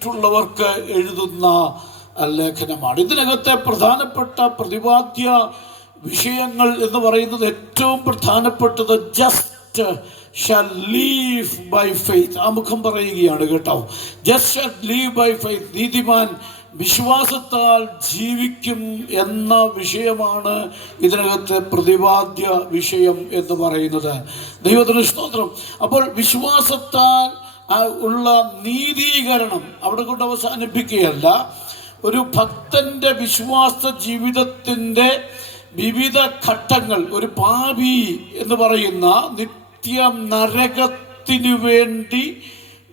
മറ്റുള്ളവർക്ക് എഴുതുന്ന ലേഖനമാണ്. ഇതിനകത്തെ പ്രധാനപ്പെട്ട പ്രതിപാദ്യ വിഷയങ്ങൾ എന്ന് പറയുന്നത് ഏറ്റവും പ്രധാനപ്പെട്ടത് just shall live by faith. ആ മുഖം പറയുകയാണ് കേട്ടോ. Just shall live by faith, നീതിമാൻ വിശ്വാസത്താൽ ജീവിക്കും എന്ന വിഷയമാണ് ഇതിനകത്തെ പ്രതിപാദ്യ വിഷയം എന്ന് പറയുന്നത്. ദൈവത്തിന് സ്തോത്രം. അപ്പോൾ വിശ്വാസത്താൽ ഉള്ള നീതീകരണം അവിടെ കൊണ്ട് അവസാനിപ്പിക്കുകയല്ല. ഒരു ഭക്തന്റെ വിശ്വാസ ജീവിതത്തിൻ്റെ വിവിധ ഘട്ടങ്ങൾ, ഒരു പാപി എന്ന് പറയുന്ന നിത്യ നരകത്തിനു വേണ്ടി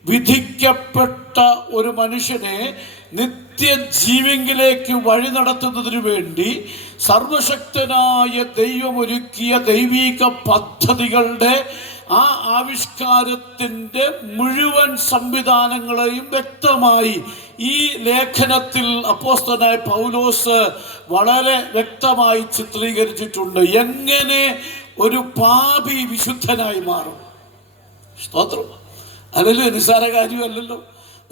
വിധിക്കപ്പെട്ട ഒരു മനുഷ്യനെ നിത്യജീവങ്കിലേക്ക് വഴി നടത്തുന്നതിനു വേണ്ടി സർവശക്തനായ ദൈവം ഒരുക്കിയ ദൈവിക പദ്ധതികളുടെ ആ ആവിഷ്കാരത്തിൻ്റെ മുഴുവൻ സംവിധാനങ്ങളെയും വ്യക്തമായി ഈ ലേഖനത്തിൽ അപ്പോസ്തലനായ പൗലോസ് വളരെ വ്യക്തമായി ചിത്രീകരിച്ചിട്ടുണ്ട്. എങ്ങനെ ഒരു പാപി വിശുദ്ധനായി മാറും. സ്തോത്രം. അല്ലല്ലോ, നിസ്സാര കാര്യമല്ലല്ലോ.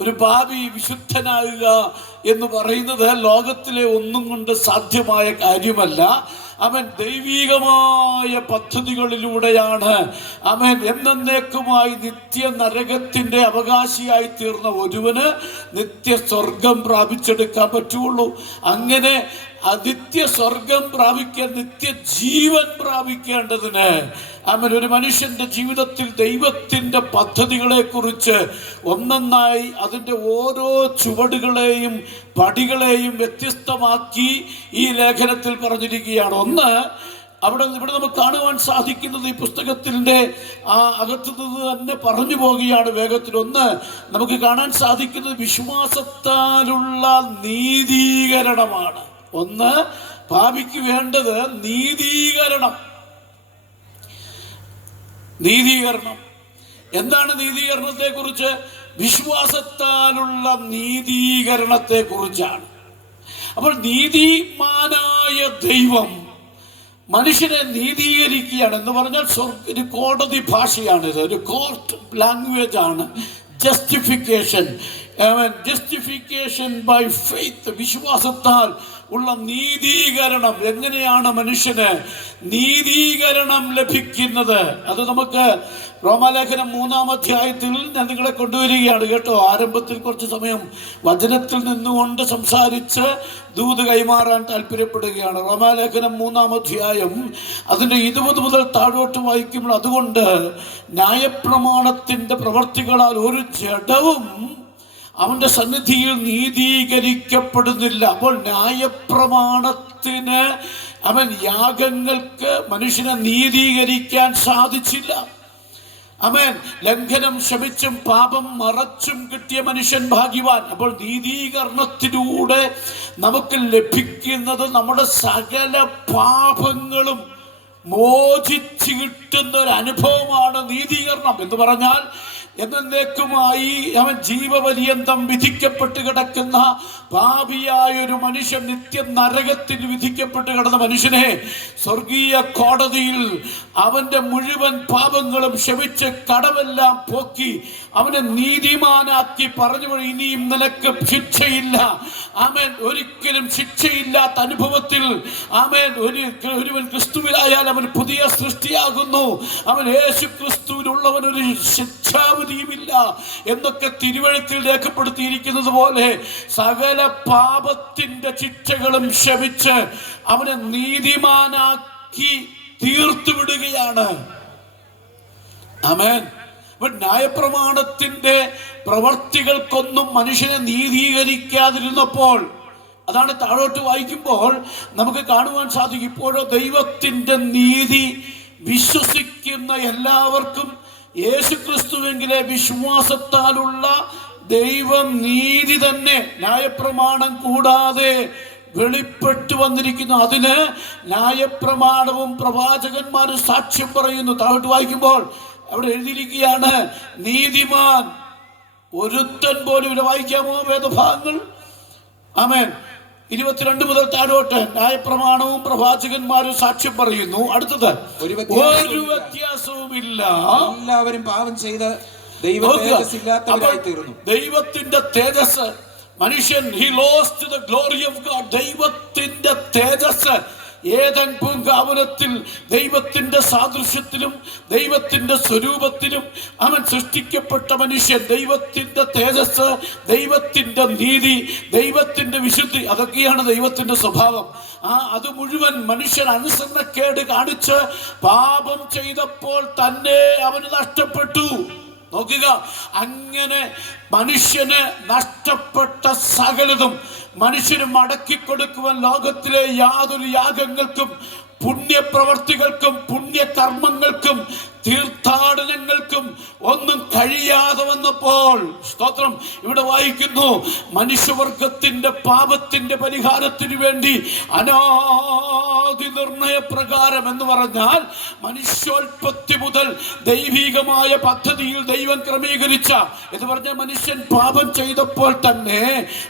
ഒരു പാപി വിശുദ്ധനാകുക എന്ന് പറയുന്നത് ലോകത്തിലെ ഒന്നും കൊണ്ട് സാധ്യമായ കാര്യമല്ല. അവൻ ദൈവികമായ പദ്ധതികളിലൂടെയാണ് അവൻ എന്നേക്കുമായി നിത്യ നരകത്തിൻ്റെ അവകാശിയായി തീർന്ന ഒരുവന് നിത്യ സ്വർഗം പ്രാപിച്ചെടുക്കാൻ പറ്റുള്ളൂ. അങ്ങനെ നിത്യ സ്വർഗം പ്രാപിക്കാൻ, നിത്യജീവൻ പ്രാപിക്കേണ്ടതിന് അവൻ ഒരു മനുഷ്യൻ്റെ ജീവിതത്തിൽ ദൈവത്തിൻ്റെ പദ്ധതികളെ കുറിച്ച് ഒന്നൊന്നായി അതിൻ്റെ ഓരോ ചുവടുകളെയും പടികളെയും വ്യത്യസ്തമാക്കി ഈ ലേഖനത്തിൽ പറഞ്ഞിരിക്കുകയാണ്. ഒന്ന്, ഇവിടെ നമുക്ക് കാണുവാൻ സാധിക്കുന്നത് ഈ പുസ്തകത്തിൻ്റെ അകത്തു നിന്ന് തന്നെ പറഞ്ഞു പോവുകയാണ് വേഗത്തിൽ. ഒന്ന്, നമുക്ക് കാണാൻ സാധിക്കുന്നത് വിശ്വാസത്താലുള്ള നീതീകരണമാണ്. ഒന്ന്, പാപിക്ക് വേണ്ടത് നീതീകരണം. എന്താണ് നീതീകരണത്തെ കുറിച്ച്? വിശ്വാസത്താലുള്ള നീതീകരണത്തെ കുറിച്ചാണ്. അപ്പോൾ നീതിമാനായ ദൈവം മനുഷ്യനെ നീതീകരിക്കുകയാണ് എന്ന് പറഞ്ഞാൽ ഒരു കോടതി ഭാഷയാണിത്, ഒരു കോർട്ട് ലാംഗ്വേജ് ആണ്. ജസ്റ്റിഫിക്കേഷൻ ബൈ ഫെയ്ത്ത്, വിശ്വാസത്താൽ ഉള്ള നീതീകരണം. എങ്ങനെയാണ് മനുഷ്യന് നീതീകരണം ലഭിക്കുന്നത്? അത് നമുക്ക് റോമാലേഖനം 3-ാം അധ്യായത്തിൽ ഞാൻ നിങ്ങളെ കൊണ്ടുവരികയാണ് കേട്ടോ. ആരംഭത്തിൽ കുറച്ച് സമയം വചനത്തിൽ നിന്നുകൊണ്ട് സംസാരിച്ച് ദൂത് കൈമാറാൻ താല്പര്യപ്പെടുകയാണ്. റോമാലേഖനം 3-ാം അധ്യായം അതിൻ്റെ 20 മുതൽ താഴോട്ട് വായിക്കുമ്പോൾ, അതുകൊണ്ട് ന്യായപ്രമാണത്തിൻ്റെ പ്രവർത്തികളാൽ ഒരു ജഡവും അവൻ്റെ സന്നിധിയിൽ നീതീകരിക്കപ്പെടുന്നില്ല. അപ്പോൾ ന്യായപ്രമാണത്തിന് അവൻ യാഗങ്ങൾക്ക് മനുഷ്യനെ നീതീകരിക്കാൻ സാധിച്ചില്ല. അവൻ ലംഘനം ക്ഷമിച്ചും പാപം മറച്ചും കിട്ടിയ മനുഷ്യൻ ഭാഗ്യവാൻ. അപ്പോൾ നീതീകരണത്തിലൂടെ നമുക്ക് ലഭിക്കുന്നത് നമ്മുടെ സകല പാപങ്ങളും മോചിച്ച് കിട്ടുന്ന ഒരു അനുഭവമാണ് നീതീകരണം എന്ന് പറഞ്ഞാൽ. എന്നേക്കുമായി അവൻ ജീവപര്യന്തം വിധിക്കപ്പെട്ട് കിടക്കുന്ന പാപിയായ ഒരു മനുഷ്യൻ, നിത്യ നരകത്തിൽ വിധിക്കപ്പെട്ട് കിടന്ന മനുഷ്യനെ സ്വർഗീയ കോടതിയിൽ അവൻ്റെ മുഴുവൻ പാപങ്ങളും ക്ഷമിച്ച് കടമെല്ലാം പോക്കി അവനെ നീതിമാനാക്കി പറഞ്ഞു, ഇനിയും നിനക്ക് ശിക്ഷയില്ല. ആമേൻ. ഒരിക്കലും ശിക്ഷയില്ലാത്ത അനുഭവത്തിൽ ആമേൻ ഒരുവൻ ക്രിസ്തുവിലായാൽ അവൻ പുതിയ സൃഷ്ടിയാകുന്നു. അവൻ യേശു ക്രിസ്തുവിലുള്ളവൻ ഒരു ശിക്ഷാവിധിയുമില്ല എന്നൊക്കെ തിരുവഴുത്തിൽ രേഖപ്പെടുത്തിയിരിക്കുന്നത് പോലെ സകല പാപത്തിന്റെ ശിക്ഷകളും ക്ഷമിച്ച് അവനെ നീതിമാനാക്കി തീർത്തുവിടുകയാണ്. ആമേൻ. ന്യായപ്രമാണത്തിന്റെ പ്രവർത്തികൾക്കൊന്നും മനുഷ്യനെ നീതീകരിക്കാതിരുന്നപ്പോൾ, അതാണ് താഴോട്ട് വായിക്കുമ്പോൾ നമുക്ക് കാണുവാൻ സാധിക്കും, ഇപ്പോഴോ ദൈവത്തിൻ്റെ നീതി വിശ്വസിക്കുന്ന എല്ലാവർക്കും യേശുക്രിസ്തുവെങ്കിലെ വിശ്വാസത്താലുള്ള ദൈവം നീതി തന്നെ ന്യായപ്രമാണം കൂടാതെ വെളിപ്പെട്ടു വന്നിരിക്കുന്നു. അതിന് ന്യായപ്രമാണവും പ്രവാചകന്മാരും സാക്ഷ്യം പറയുന്നു. താഴോട്ട് വായിക്കുമ്പോൾ അവിടെ എഴുതിയിരിക്കുകയാണ്, നീതിമാൻ ഒരുത്തൻ പോലും. ഇവിടെ വായിക്കാമോ വേദഭാഗങ്ങൾ? ആമേൻ. 22 മുതൽ താഴോട്ട് ന്യായപ്രമാണവും പ്രവാചകന്മാരും സാക്ഷ്യം പറയുന്നു. അടുത്തത്, ഒരു വ്യത്യാസവുമില്ല, എല്ലാവരും പാപം ചെയ്ത് ദൈവത്തിന്റെ തേജസ് മനുഷ്യൻ he lost the glory of God. ദൈവത്തിന്റെ തേജസ് ഏദൻ പൂങ്കാവനത്തിൽ ദൈവത്തിന്റെ സാദൃശ്യത്തിലും ദൈവത്തിന്റെ സ്വരൂപത്തിലും അവൻ സൃഷ്ടിക്കപ്പെട്ട മനുഷ്യൻ ദൈവത്തിന്റെ തേജസ്, ദൈവത്തിന്റെ നീതി, ദൈവത്തിന്റെ വിശുദ്ധി, അതൊക്കെയാണ് ദൈവത്തിന്റെ സ്വഭാവം. അത് മുഴുവൻ മനുഷ്യൻ അനുസരണക്കേട് കാണിച്ച് പാപം ചെയ്തപ്പോൾ തന്നെ അവന് നഷ്ടപ്പെട്ടു. നോക്കുക, അങ്ങനെ മനുഷ്യന് നഷ്ടപ്പെട്ട സകലതും മനുഷ്യന് മടക്കി കൊടുക്കുവാൻ ലോകത്തിലെ യാതൊരു യാഗങ്ങൾക്കും പുണ്യപ്രവർത്തികൾക്കും പുണ്യകർമ്മങ്ങൾക്കും തീർത്ഥാടനങ്ങൾക്കും ഒന്നും കഴിയാതെ വന്നപ്പോൾ, സ്തോത്രം, ഇവിടെ വായിക്കുന്നു, മനുഷ്യവർഗത്തിന്റെ പാപത്തിന്റെ പരിഹാരത്തിന് വേണ്ടി അനാദി നിർണയപ്രകാരം എന്ന് പറഞ്ഞാൽ മനുഷ്യോൽപത്തി മുതൽ ദൈവികമായ പദ്ധതിയിൽ ദൈവം ക്രമീകരിച്ച എന്ന് പറഞ്ഞാൽ മനുഷ്യൻ പാപം ചെയ്തപ്പോൾ തന്നെ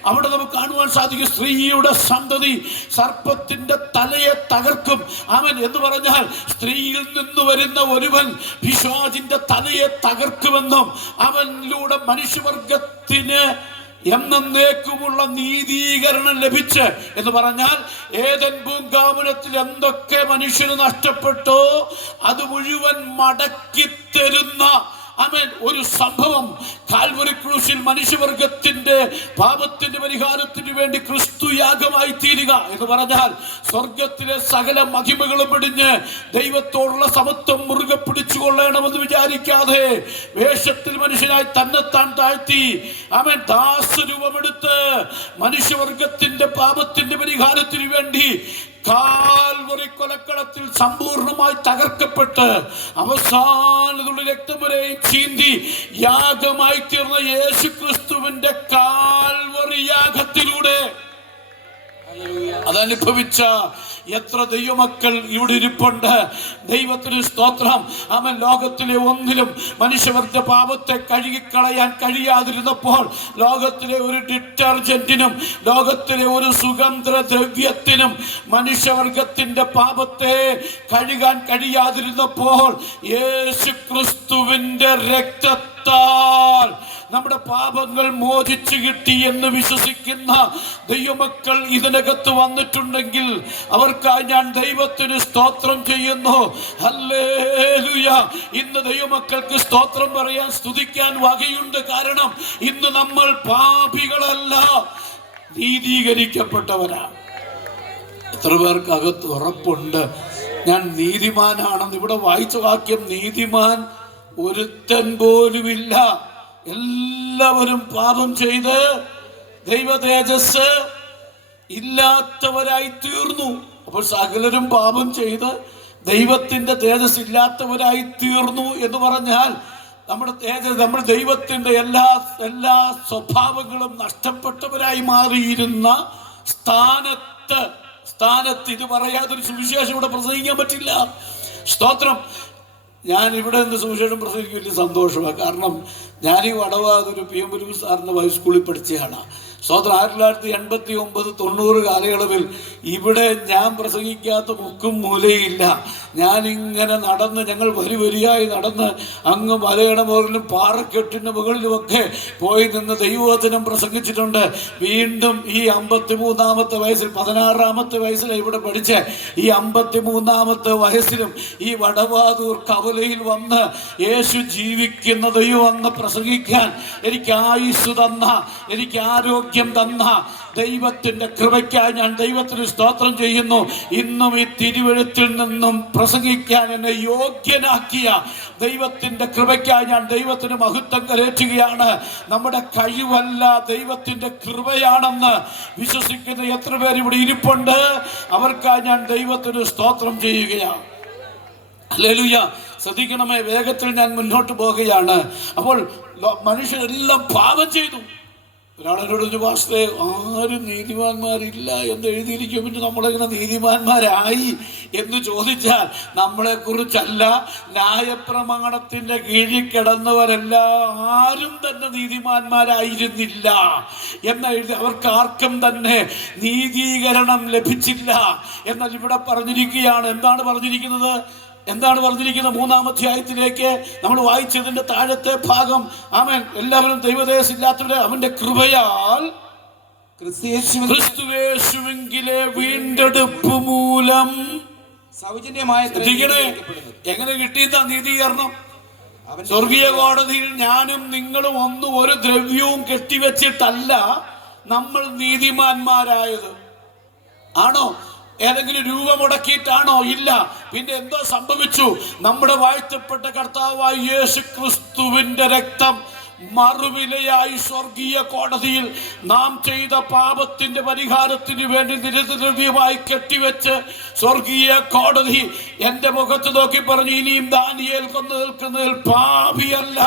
അവിടെ നമുക്ക് കാണുവാൻ സാധിക്കും, സ്ത്രീയുടെ സന്തതി സർപ്പത്തിന്റെ തലയെ തകർക്കും അവൻ എന്ന് പറഞ്ഞാൽ സ്ത്രീയിൽ നിന്ന് വരുന്ന ഒരുവൻ പിശാചിന്റെ തലയെ തകർക്കുമെന്നും അവനിലൂടെ മനുഷ്യവർഗത്തിന് എന്നേക്കുമുള്ള നീതീകരണം ലഭിച്ച് എന്ന് പറഞ്ഞാൽ ഏദൻ പൂങ്കാവനത്തിൽ എന്തൊക്കെ മനുഷ്യന് നഷ്ടപ്പെട്ടോ അത് മുഴുവൻ മടക്കി തരുന്ന ഒരു സംഭവം കാൽവരി ക്രൂശിൽ മനുഷ്യവർഗത്തിന്റെ പാപത്തിന്റെ പരിഹാരത്തിന് വേണ്ടി ക്രിസ്തു യാഗമായി തീരുക എന്ന് പറഞ്ഞാൽ സ്വർഗത്തിലെ സകല മഹിമകളും പിടിഞ്ഞ് ദൈവത്തോടുള്ള സമത്വം മുറുകെ പിടിച്ചുകൊള്ളണമെന്ന് വിചാരിക്കാതെ വേഷത്തിൽ മനുഷ്യനായി തന്നെത്താൻ താഴ്ത്തി ദാസരൂപമെടുത്ത് മനുഷ്യവർഗത്തിന്റെ പാപത്തിന്റെ പരിഹാരത്തിന് വേണ്ടി കാൽവരി കൊലക്കളത്തിൽ സമ്പൂർണമായി തകർക്കപ്പെട്ട് അവസാനത്തുള്ള രക്തം വരെയും ചീന്തി യാഗമായി തീർന്ന യേശു ക്രിസ്തുവിന്റെ കാൽവരി യാഗത്തിലൂടെ അതനുഭവിച്ച എത്ര ദൈവമക്കൾ ഇവിടെ ഇരിപ്പുണ്ട്. ദൈവത്തിന് സ്തോത്രം. അവൻ ലോകത്തിലെ ഒന്നിലും മനുഷ്യവർഗ പാപത്തെ കഴുകിക്കളയാൻ കഴിയാതിരുന്നപ്പോൾ ലോകത്തിലെ ഒരു ഡിറ്റർജന്റിനും ലോകത്തിലെ ഒരു സുഗന്ധദ്രവ്യത്തിനും മനുഷ്യവർഗത്തിന്റെ പാപത്തെ കഴുകാൻ കഴിയാതിരുന്നപ്പോൾ യേശു ക്രിസ്തുവിന്റെ രക്തത്താൽ നമ്മുടെ പാപങ്ങൾ മോചിച്ചു കിട്ടി എന്ന് വിശ്വസിക്കുന്ന ദൈവമക്കൾ ഇതിനകത്ത് വന്നിട്ടുണ്ടെങ്കിൽ അവർക്കായി ഞാൻ ദൈവത്തിന് സ്തോത്രം ചെയ്യുന്നു. ഹല്ലേലൂയ. ഇന്ന് ദൈവമക്കൾക്ക് സ്തോത്രം പറയാൻ, സ്തുതിക്കാൻ വകയുണ്ട്. കാരണം ഇന്ന് നമ്മൾ പാപികളല്ല, നീതീകരിക്കപ്പെട്ടവരാണ്. എത്ര പേർക്ക് അകത്ത് ഉറപ്പുണ്ട് ഞാൻ നീതിമാനാണെന്ന്? ഇവിടെ വായിച്ച വാക്യം, നീതിമാൻ ഒരുത്തൻ പോലുമില്ല, എല്ലാവരും പാപം ചെയ്ത് ദൈവ തേജസ് ഇല്ലാത്തവരായി തീർന്നു. അപ്പോൾ സകലരും പാപം ചെയ്ത് ദൈവത്തിന്റെ തേജസ് ഇല്ലാത്തവരായി തീർന്നു എന്ന് പറഞ്ഞാൽ നമ്മുടെ ദൈവത്തിന്റെ എല്ലാ സ്വഭാവങ്ങളും നഷ്ടപ്പെട്ടവരായി മാറിയിരുന്ന സ്ഥാനത്ത് ഇത് പറയാതൊരു സുവിശേഷം ഇവിടെ പ്രസംഗിക്കാൻ പറ്റില്ല. സ്തോത്രം. ഞാൻ ഇവിടെ നിന്ന് സുവിശേഷം പ്രസംഗിക്കും വലിയ സന്തോഷമാണ്. കാരണം ഞാൻ ഈ വടവാതൊരു PM സാറിൻ്റെ ഹൈസ്കൂളിൽ പഠിച്ചതാണ്. സ്തോത്രം. 1989-90 കാലയളവിൽ ഇവിടെ ഞാൻ പ്രസംഗിക്കാത്ത മുക്കും മൂലയില്ല. ഞാനിങ്ങനെ നടന്ന്, ഞങ്ങൾ വരിയായി നടന്ന് അങ്ങ് മലയുടെ മുകളിലും പാറക്കെട്ടിൻ്റെ മുകളിലുമൊക്കെ പോയി നിന്ന് ദൈവവചനം പ്രസംഗിച്ചിട്ടുണ്ട്. വീണ്ടും ഈ 53-ാമത്തെ വയസ്സിൽ, 16-ാമത്തെ വയസ്സിലാണ് ഇവിടെ പഠിച്ച്, ഈ 53-ാമത്തെ വയസ്സിലും ഈ വടവാതൂർ കവലയിൽ വന്ന് യേശു ജീവിക്കുന്ന ദൈവം വന്ന് പ്രസംഗിക്കാൻ എനിക്ക് ആയുസ് തന്ന, എനിക്ക് ആരോഗ്യം തന്ന ദൈവത്തിന്റെ കൃപയ്ക്കായി ഞാൻ ദൈവത്തിന് സ്തോത്രം ചെയ്യുന്നു. ഇന്നും ഈ തിരുവെഴുത്തിൽ നിന്നും പ്രസംഗിക്കാൻ എന്നെ യോഗ്യനാക്കിയ ദൈവത്തിന്റെ കൃപയ്ക്കായി ഞാൻ ദൈവത്തിന് മഹത്വം കരേറ്റുകയാണ്. നമ്മുടെ കഴിവല്ല, ദൈവത്തിന്റെ കൃപയാണെന്ന് വിശ്വസിക്കുന്ന എത്ര പേർ ഇവിടെ ഇരിപ്പുണ്ട്? അവർക്കായി ഞാൻ ദൈവത്തിന് സ്തോത്രം ചെയ്യുകയാണ്. ഹല്ലേലൂയ. ശ്രദ്ധിക്കണമേ, വേഗത്തിൽ ഞാൻ മുന്നോട്ട് പോകുകയാണ്. അപ്പോൾ മനുഷ്യരെല്ലാം പാപം ചെയ്തു. ഒരാളെന്നോട് പാസ്റ്റേ, ആരും നീതിമാന്മാരില്ല എന്ന് എഴുതിയിരിക്കും, പിന്നെ നമ്മളെങ്ങനെ നീതിമാന്മാരായി എന്ന് ചോദിച്ചാൽ നമ്മളെക്കുറിച്ചല്ല, ന്യായപ്രമാണത്തിന്റെ കീഴിൽ കിടന്നവരെല്ലാം ആരും തന്നെ നീതിമാന്മാരായിരുന്നില്ല എന്നെഴുതി. അവർക്കാർക്കും തന്നെ നീതീകരണം ലഭിച്ചില്ല. എന്നാൽ ഇവിടെ പറഞ്ഞിരിക്കുകയാണ്, എന്താണ് പറഞ്ഞിരിക്കുന്നത്? എന്താണ് പറഞ്ഞിരിക്കുന്നത്? 3-ാം അധ്യായത്തിലേക്ക് നമ്മൾ വായിച്ചതിന്റെ താഴത്തെ ഭാഗം, ആമേൻ, എല്ലാവരും ദൈവദേശമില്ലാത്തവരെ അവന്റെ കൃപയാൽ ക്രിസ്തുയേശുവിലെ വീണ്ടെടുപ്പ് മൂലം സൗജന്യമായ എങ്ങനെ കിട്ടിയ നീതീകരണം? സ്വർഗീയ കോടതിയിൽ ഞാനും നിങ്ങളും ഒന്നും ഒരു ദ്രവ്യവും കെട്ടിവെച്ചിട്ടല്ല നമ്മൾ നീതിമാന്മാരായത്. ആണോ? ഏതെങ്കിലും രൂപ മുടക്കിയിട്ടാണോ? ഇല്ല. പിന്നെ എന്തോ സംഭവിച്ചു? നമ്മുടെ വാഴ്ത്തപ്പെട്ട കർത്താവായ യേശു ക്രിസ്തുവിന്റെ രക്തം മറുവിലയായി സ്വർഗീയ കോടതിയിൽ നാം ചെയ്ത പാപത്തിന്റെ പരിഹാരത്തിന് വേണ്ടി നിരദ്രവ്യമായി കെട്ടിവെച്ച് സ്വർഗീയ കോടതി എന്റെ മുഖത്ത് നോക്കി പറഞ്ഞു, ഇനിയും ദാനിയേൽ കൊന്നു നിൽക്കുന്നതിൽ പാപിയല്ല,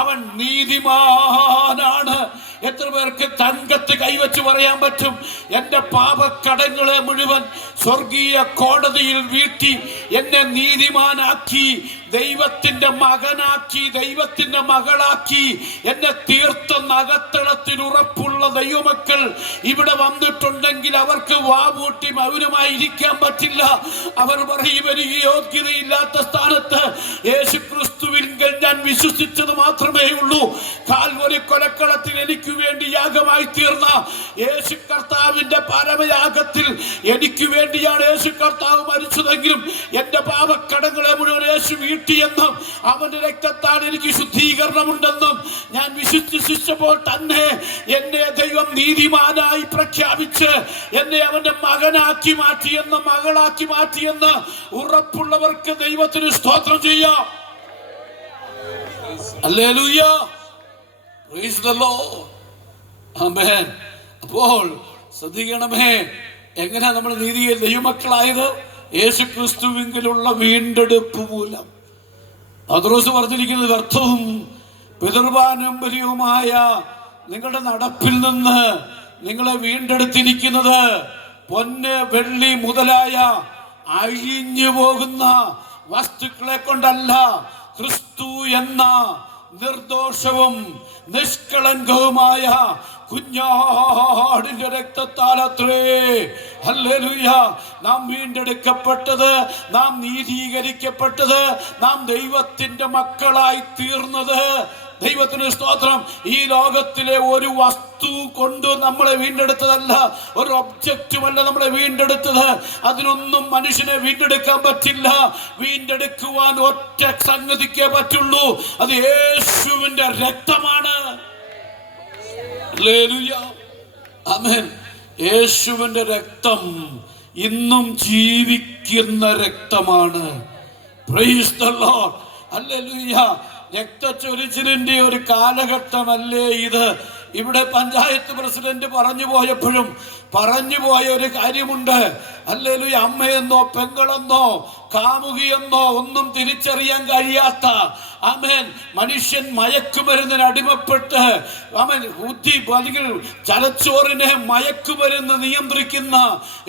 അവൻ നീതിമാനാണ്. എത്ര പേർക്ക് തങ്കത്ത് കൈവച്ച് പറയാൻ പറ്റും? എന്റെ പാപക്കടങ്ങളെ മുഴുവൻ സ്വർഗീയ കോടതിയിൽ വീഴ്ത്തി എന്നെ നീതിമാനാക്കി, ദൈവത്തിന്റെ മകനാക്കി, ദൈവത്തിന്റെ മകളാക്കി എന്നെ തീർത്ത നഗത്തളത്തിൽ ഉറപ്പുള്ള ദൈവമക്കൾ ഇവിടെ വന്നിട്ടുണ്ടെങ്കിൽ അവർക്ക് വാമൂട്ടി മൗനമായി ഇരിക്കാൻ പറ്റില്ല. അവർ പറയും, എനിക്ക് യോഗ്യതയില്ലാത്ത സ്ഥാനത്ത് യേശു ക്രിസ്തുവിൽ ഞാൻ വിശ്വസിച്ചത് മാത്രമേ ഉള്ളൂ. കാൽവരി കൊലക്കളത്തിൽ എനിക്ക് വേണ്ടി യാഗമായി തീർന്ന യേശു കർത്താവിന്റെ പരമയാഗത്തിൽ എനിക്ക് വേണ്ടിയാണ് യേശു കർത്താവ് മരിച്ചതെങ്കിലും എന്റെ പാപക്കടങ്ങളെ മുഴുവൻ യേശു വീട്ടിയെന്നും അവന്റെ രക്തത്താൽ എനിക്ക് ശുദ്ധീകരണമുണ്ടെന്നും ഞാൻ വിശ്വസിച്ചപ്പോൾ തന്നെ എന്നെ ദൈവം നീതിമാനായി പ്രഖ്യാപിച്ച് എന്നെ അവന്റെ മകനാക്കി മാറ്റിയെന്ന്, മകളാക്കി മാറ്റിയെന്ന് ഉറപ്പുള്ളവർക്ക് ദൈവത്തിന് സ്തോത്രം ചെയ്യാം. ഹല്ലേലൂയ, പ്രൈസ് ദി ലോർഡ്, ആമേൻ. അപ്പോൾ ശ്രദ്ധിക്കണമേ, എങ്ങനെ നമ്മൾ നീതിയെ ദൈവമക്കളായത്? യേശു ക്രിസ്തുവിലുള്ള വീണ്ടെടുപ്പ് മൂലം. പത്രോസ് പറഞ്ഞിരിക്കുന്നത്, വ്യർത്ഥവും പിതൃപാരമ്പര്യവുമായ നിങ്ങളുടെ നടപ്പിൽ നിന്ന് നിങ്ങളെ വീണ്ടെടുത്തിരിക്കുന്നത് പൊന്ന്, വെള്ളി മുതലായ അഴിഞ്ഞു പോകുന്ന വസ്തുക്കളെ കൊണ്ടല്ല, ക്രിസ്തു എന്ന നിർദോഷവും നിഷ്കളങ്കവുമായ കുഞ്ഞാടിന്റെ രക്തത്താലത്രേ. ഹല്ലേലൂയ. നാം വീണ്ടെടുക്കപ്പെട്ടത്, നാം നീതീകരിക്കപ്പെട്ടത്, നാം ദൈവത്തിന്റെ മക്കളായി തീർന്നത്. ദൈവത്തിന് സ്തോത്രം. ഈ ലോകത്തിലെ ഒരു വസ്തു കൊണ്ട് നമ്മളെ വീണ്ടെടുത്തതല്ല, ഒരു ഒബ്ജക്റ്റുമല്ല നമ്മളെ വീണ്ടെടുത്തത്. അതിനൊന്നും മനുഷ്യനെ വീണ്ടെടുക്കാൻ പറ്റില്ല. വീണ്ടെടുക്കുവാൻ ഒറ്റ സംഗതിക്കേ പറ്റുള്ളൂ, അത് യേശുവിന്റെ രക്തമാണ്. ഹല്ലേലൂയ, ആമേൻ. യേശുവിന്റെ രക്തം ഇന്നും ജീവിക്കുന്ന രക്തമാണ്. പ്രൈസ് ദി ലോർഡ്, ഹല്ലേലൂയ. രക്തച്ചൊരിച്ചിലിന്റെ ഒരു കാലഘട്ടമല്ലേ ഇത്? ഇവിടെ പഞ്ചായത്ത് പ്രസിഡന്റ് പറഞ്ഞു പോയപ്പോഴും പറഞ്ഞു പോയ ഒരു കാര്യമുണ്ട്. ഹല്ലേലൂയ. അമ്മയെന്നോ പെങ്ങളെന്നോ കാമുകിയെന്നോ ഒന്നും തിരിച്ചറിയാൻ കഴിയാത്ത, ആമേൻ, മനുഷ്യൻ മയക്കുമരുന്നിന് അടിമപ്പെട്ട്, ആമേൻ, ബുദ്ധി അല്ലെങ്കിൽ തലച്ചോറിനെ മയക്കുമരുന്ന് നിയന്ത്രിക്കുന്ന,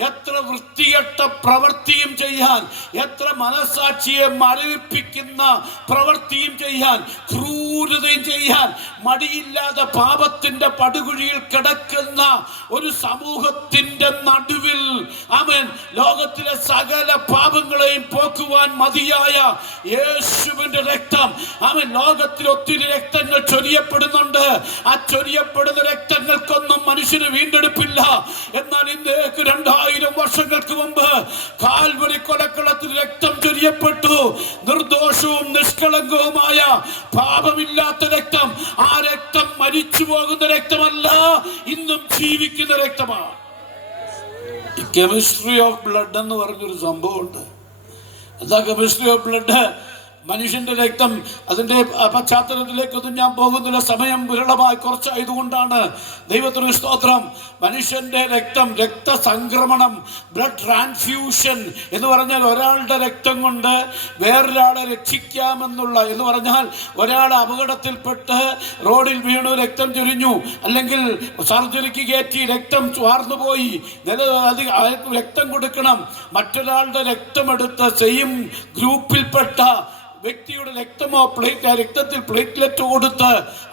എത്ര വൃത്തികെട്ട പ്രവൃത്തിയും ചെയ്യാൻ, എത്ര മനസാക്ഷിയെ മരവിപ്പിക്കുന്ന പ്രവൃത്തിയും ചെയ്യാൻ, ക്രൂരതയും ചെയ്യാൻ മടിയില്ലാതെ പാപത്തിന്റെ പടുകുഴിയിൽ കിടക്കുന്ന ഒരു സമൂഹത്തിന്റെ നടുവിൽ, ആമേൻ, ലോകത്തിലെ സകല പാപങ്ങളെയും പോക്കുവാൻ മതിയായ യേശുവിന്റെ രക്തം, ആമേൻ. ലോകത്തിൽ ഒത്തിരി രക്തങ്ങൾ ചൊരിയപ്പെടുന്നുണ്ട്. ആ ചൊരിയപ്പെടുന്ന രക്തങ്ങൾക്കൊന്നും മനുഷ്യന് വീണ്ടെടുപ്പില്ല. എന്നാൽ ഇന്നേക്ക് 2000 വർഷങ്ങൾക്ക് മുമ്പ് കാൽവരി കൊലക്കളത്തിൽ രക്തം ചൊരിയപ്പെട്ടു. നിർദോഷവും നിഷ്കളങ്കവുമായ പാപമില്ലാത്ത രക്തം. ആ രക്തം മരിച്ചു പോകുന്ന രക്തമല്ല, ഇന്നും ജീവിക്കുന്ന രക്തമാണ്. കെമിസ്ട്രി ഓഫ് ബ്ലഡ് എന്ന് പറഞ്ഞൊരു സംഭവമുണ്ട്. എന്താ കെമിസ്ട്രി ഓഫ് ബ്ലഡ്? മനുഷ്യന്റെ രക്തം, അതിന്റെ പശ്ചാത്തലത്തിലേക്കൊന്നും ഞാൻ പോകുന്നില്ല, സമയം വിരളമായി കുറച്ചായതുകൊണ്ടാണ്. ദൈവത്തിന് സ്തോത്രം. മനുഷ്യന്റെ രക്തം, രക്തസംക്രമണം, ബ്ലഡ് ട്രാൻസ്ഫ്യൂഷൻ എന്ന് പറഞ്ഞാൽ ഒരാളുടെ രക്തം കൊണ്ട് വേറൊരാളെ രക്ഷിക്കാമെന്നുള്ള, എന്ന് പറഞ്ഞാൽ ഒരാൾ അപകടത്തിൽപ്പെട്ട് റോഡിൽ വീണു രക്തം ചൊരിഞ്ഞു, അല്ലെങ്കിൽ സർജറിക്ക് കയറ്റി രക്തം വാർന്നുപോയി, രക്തം കൊടുക്കണം. മറ്റൊരാളുടെ രക്തമെടുത്ത് സെയിം ഗ്രൂപ്പിൽപ്പെട്ട വ്യക്തിയുടെ രക്തത്തിൽ പ്ലേറ്റ്ലെറ്റ് കൊടുത്ത്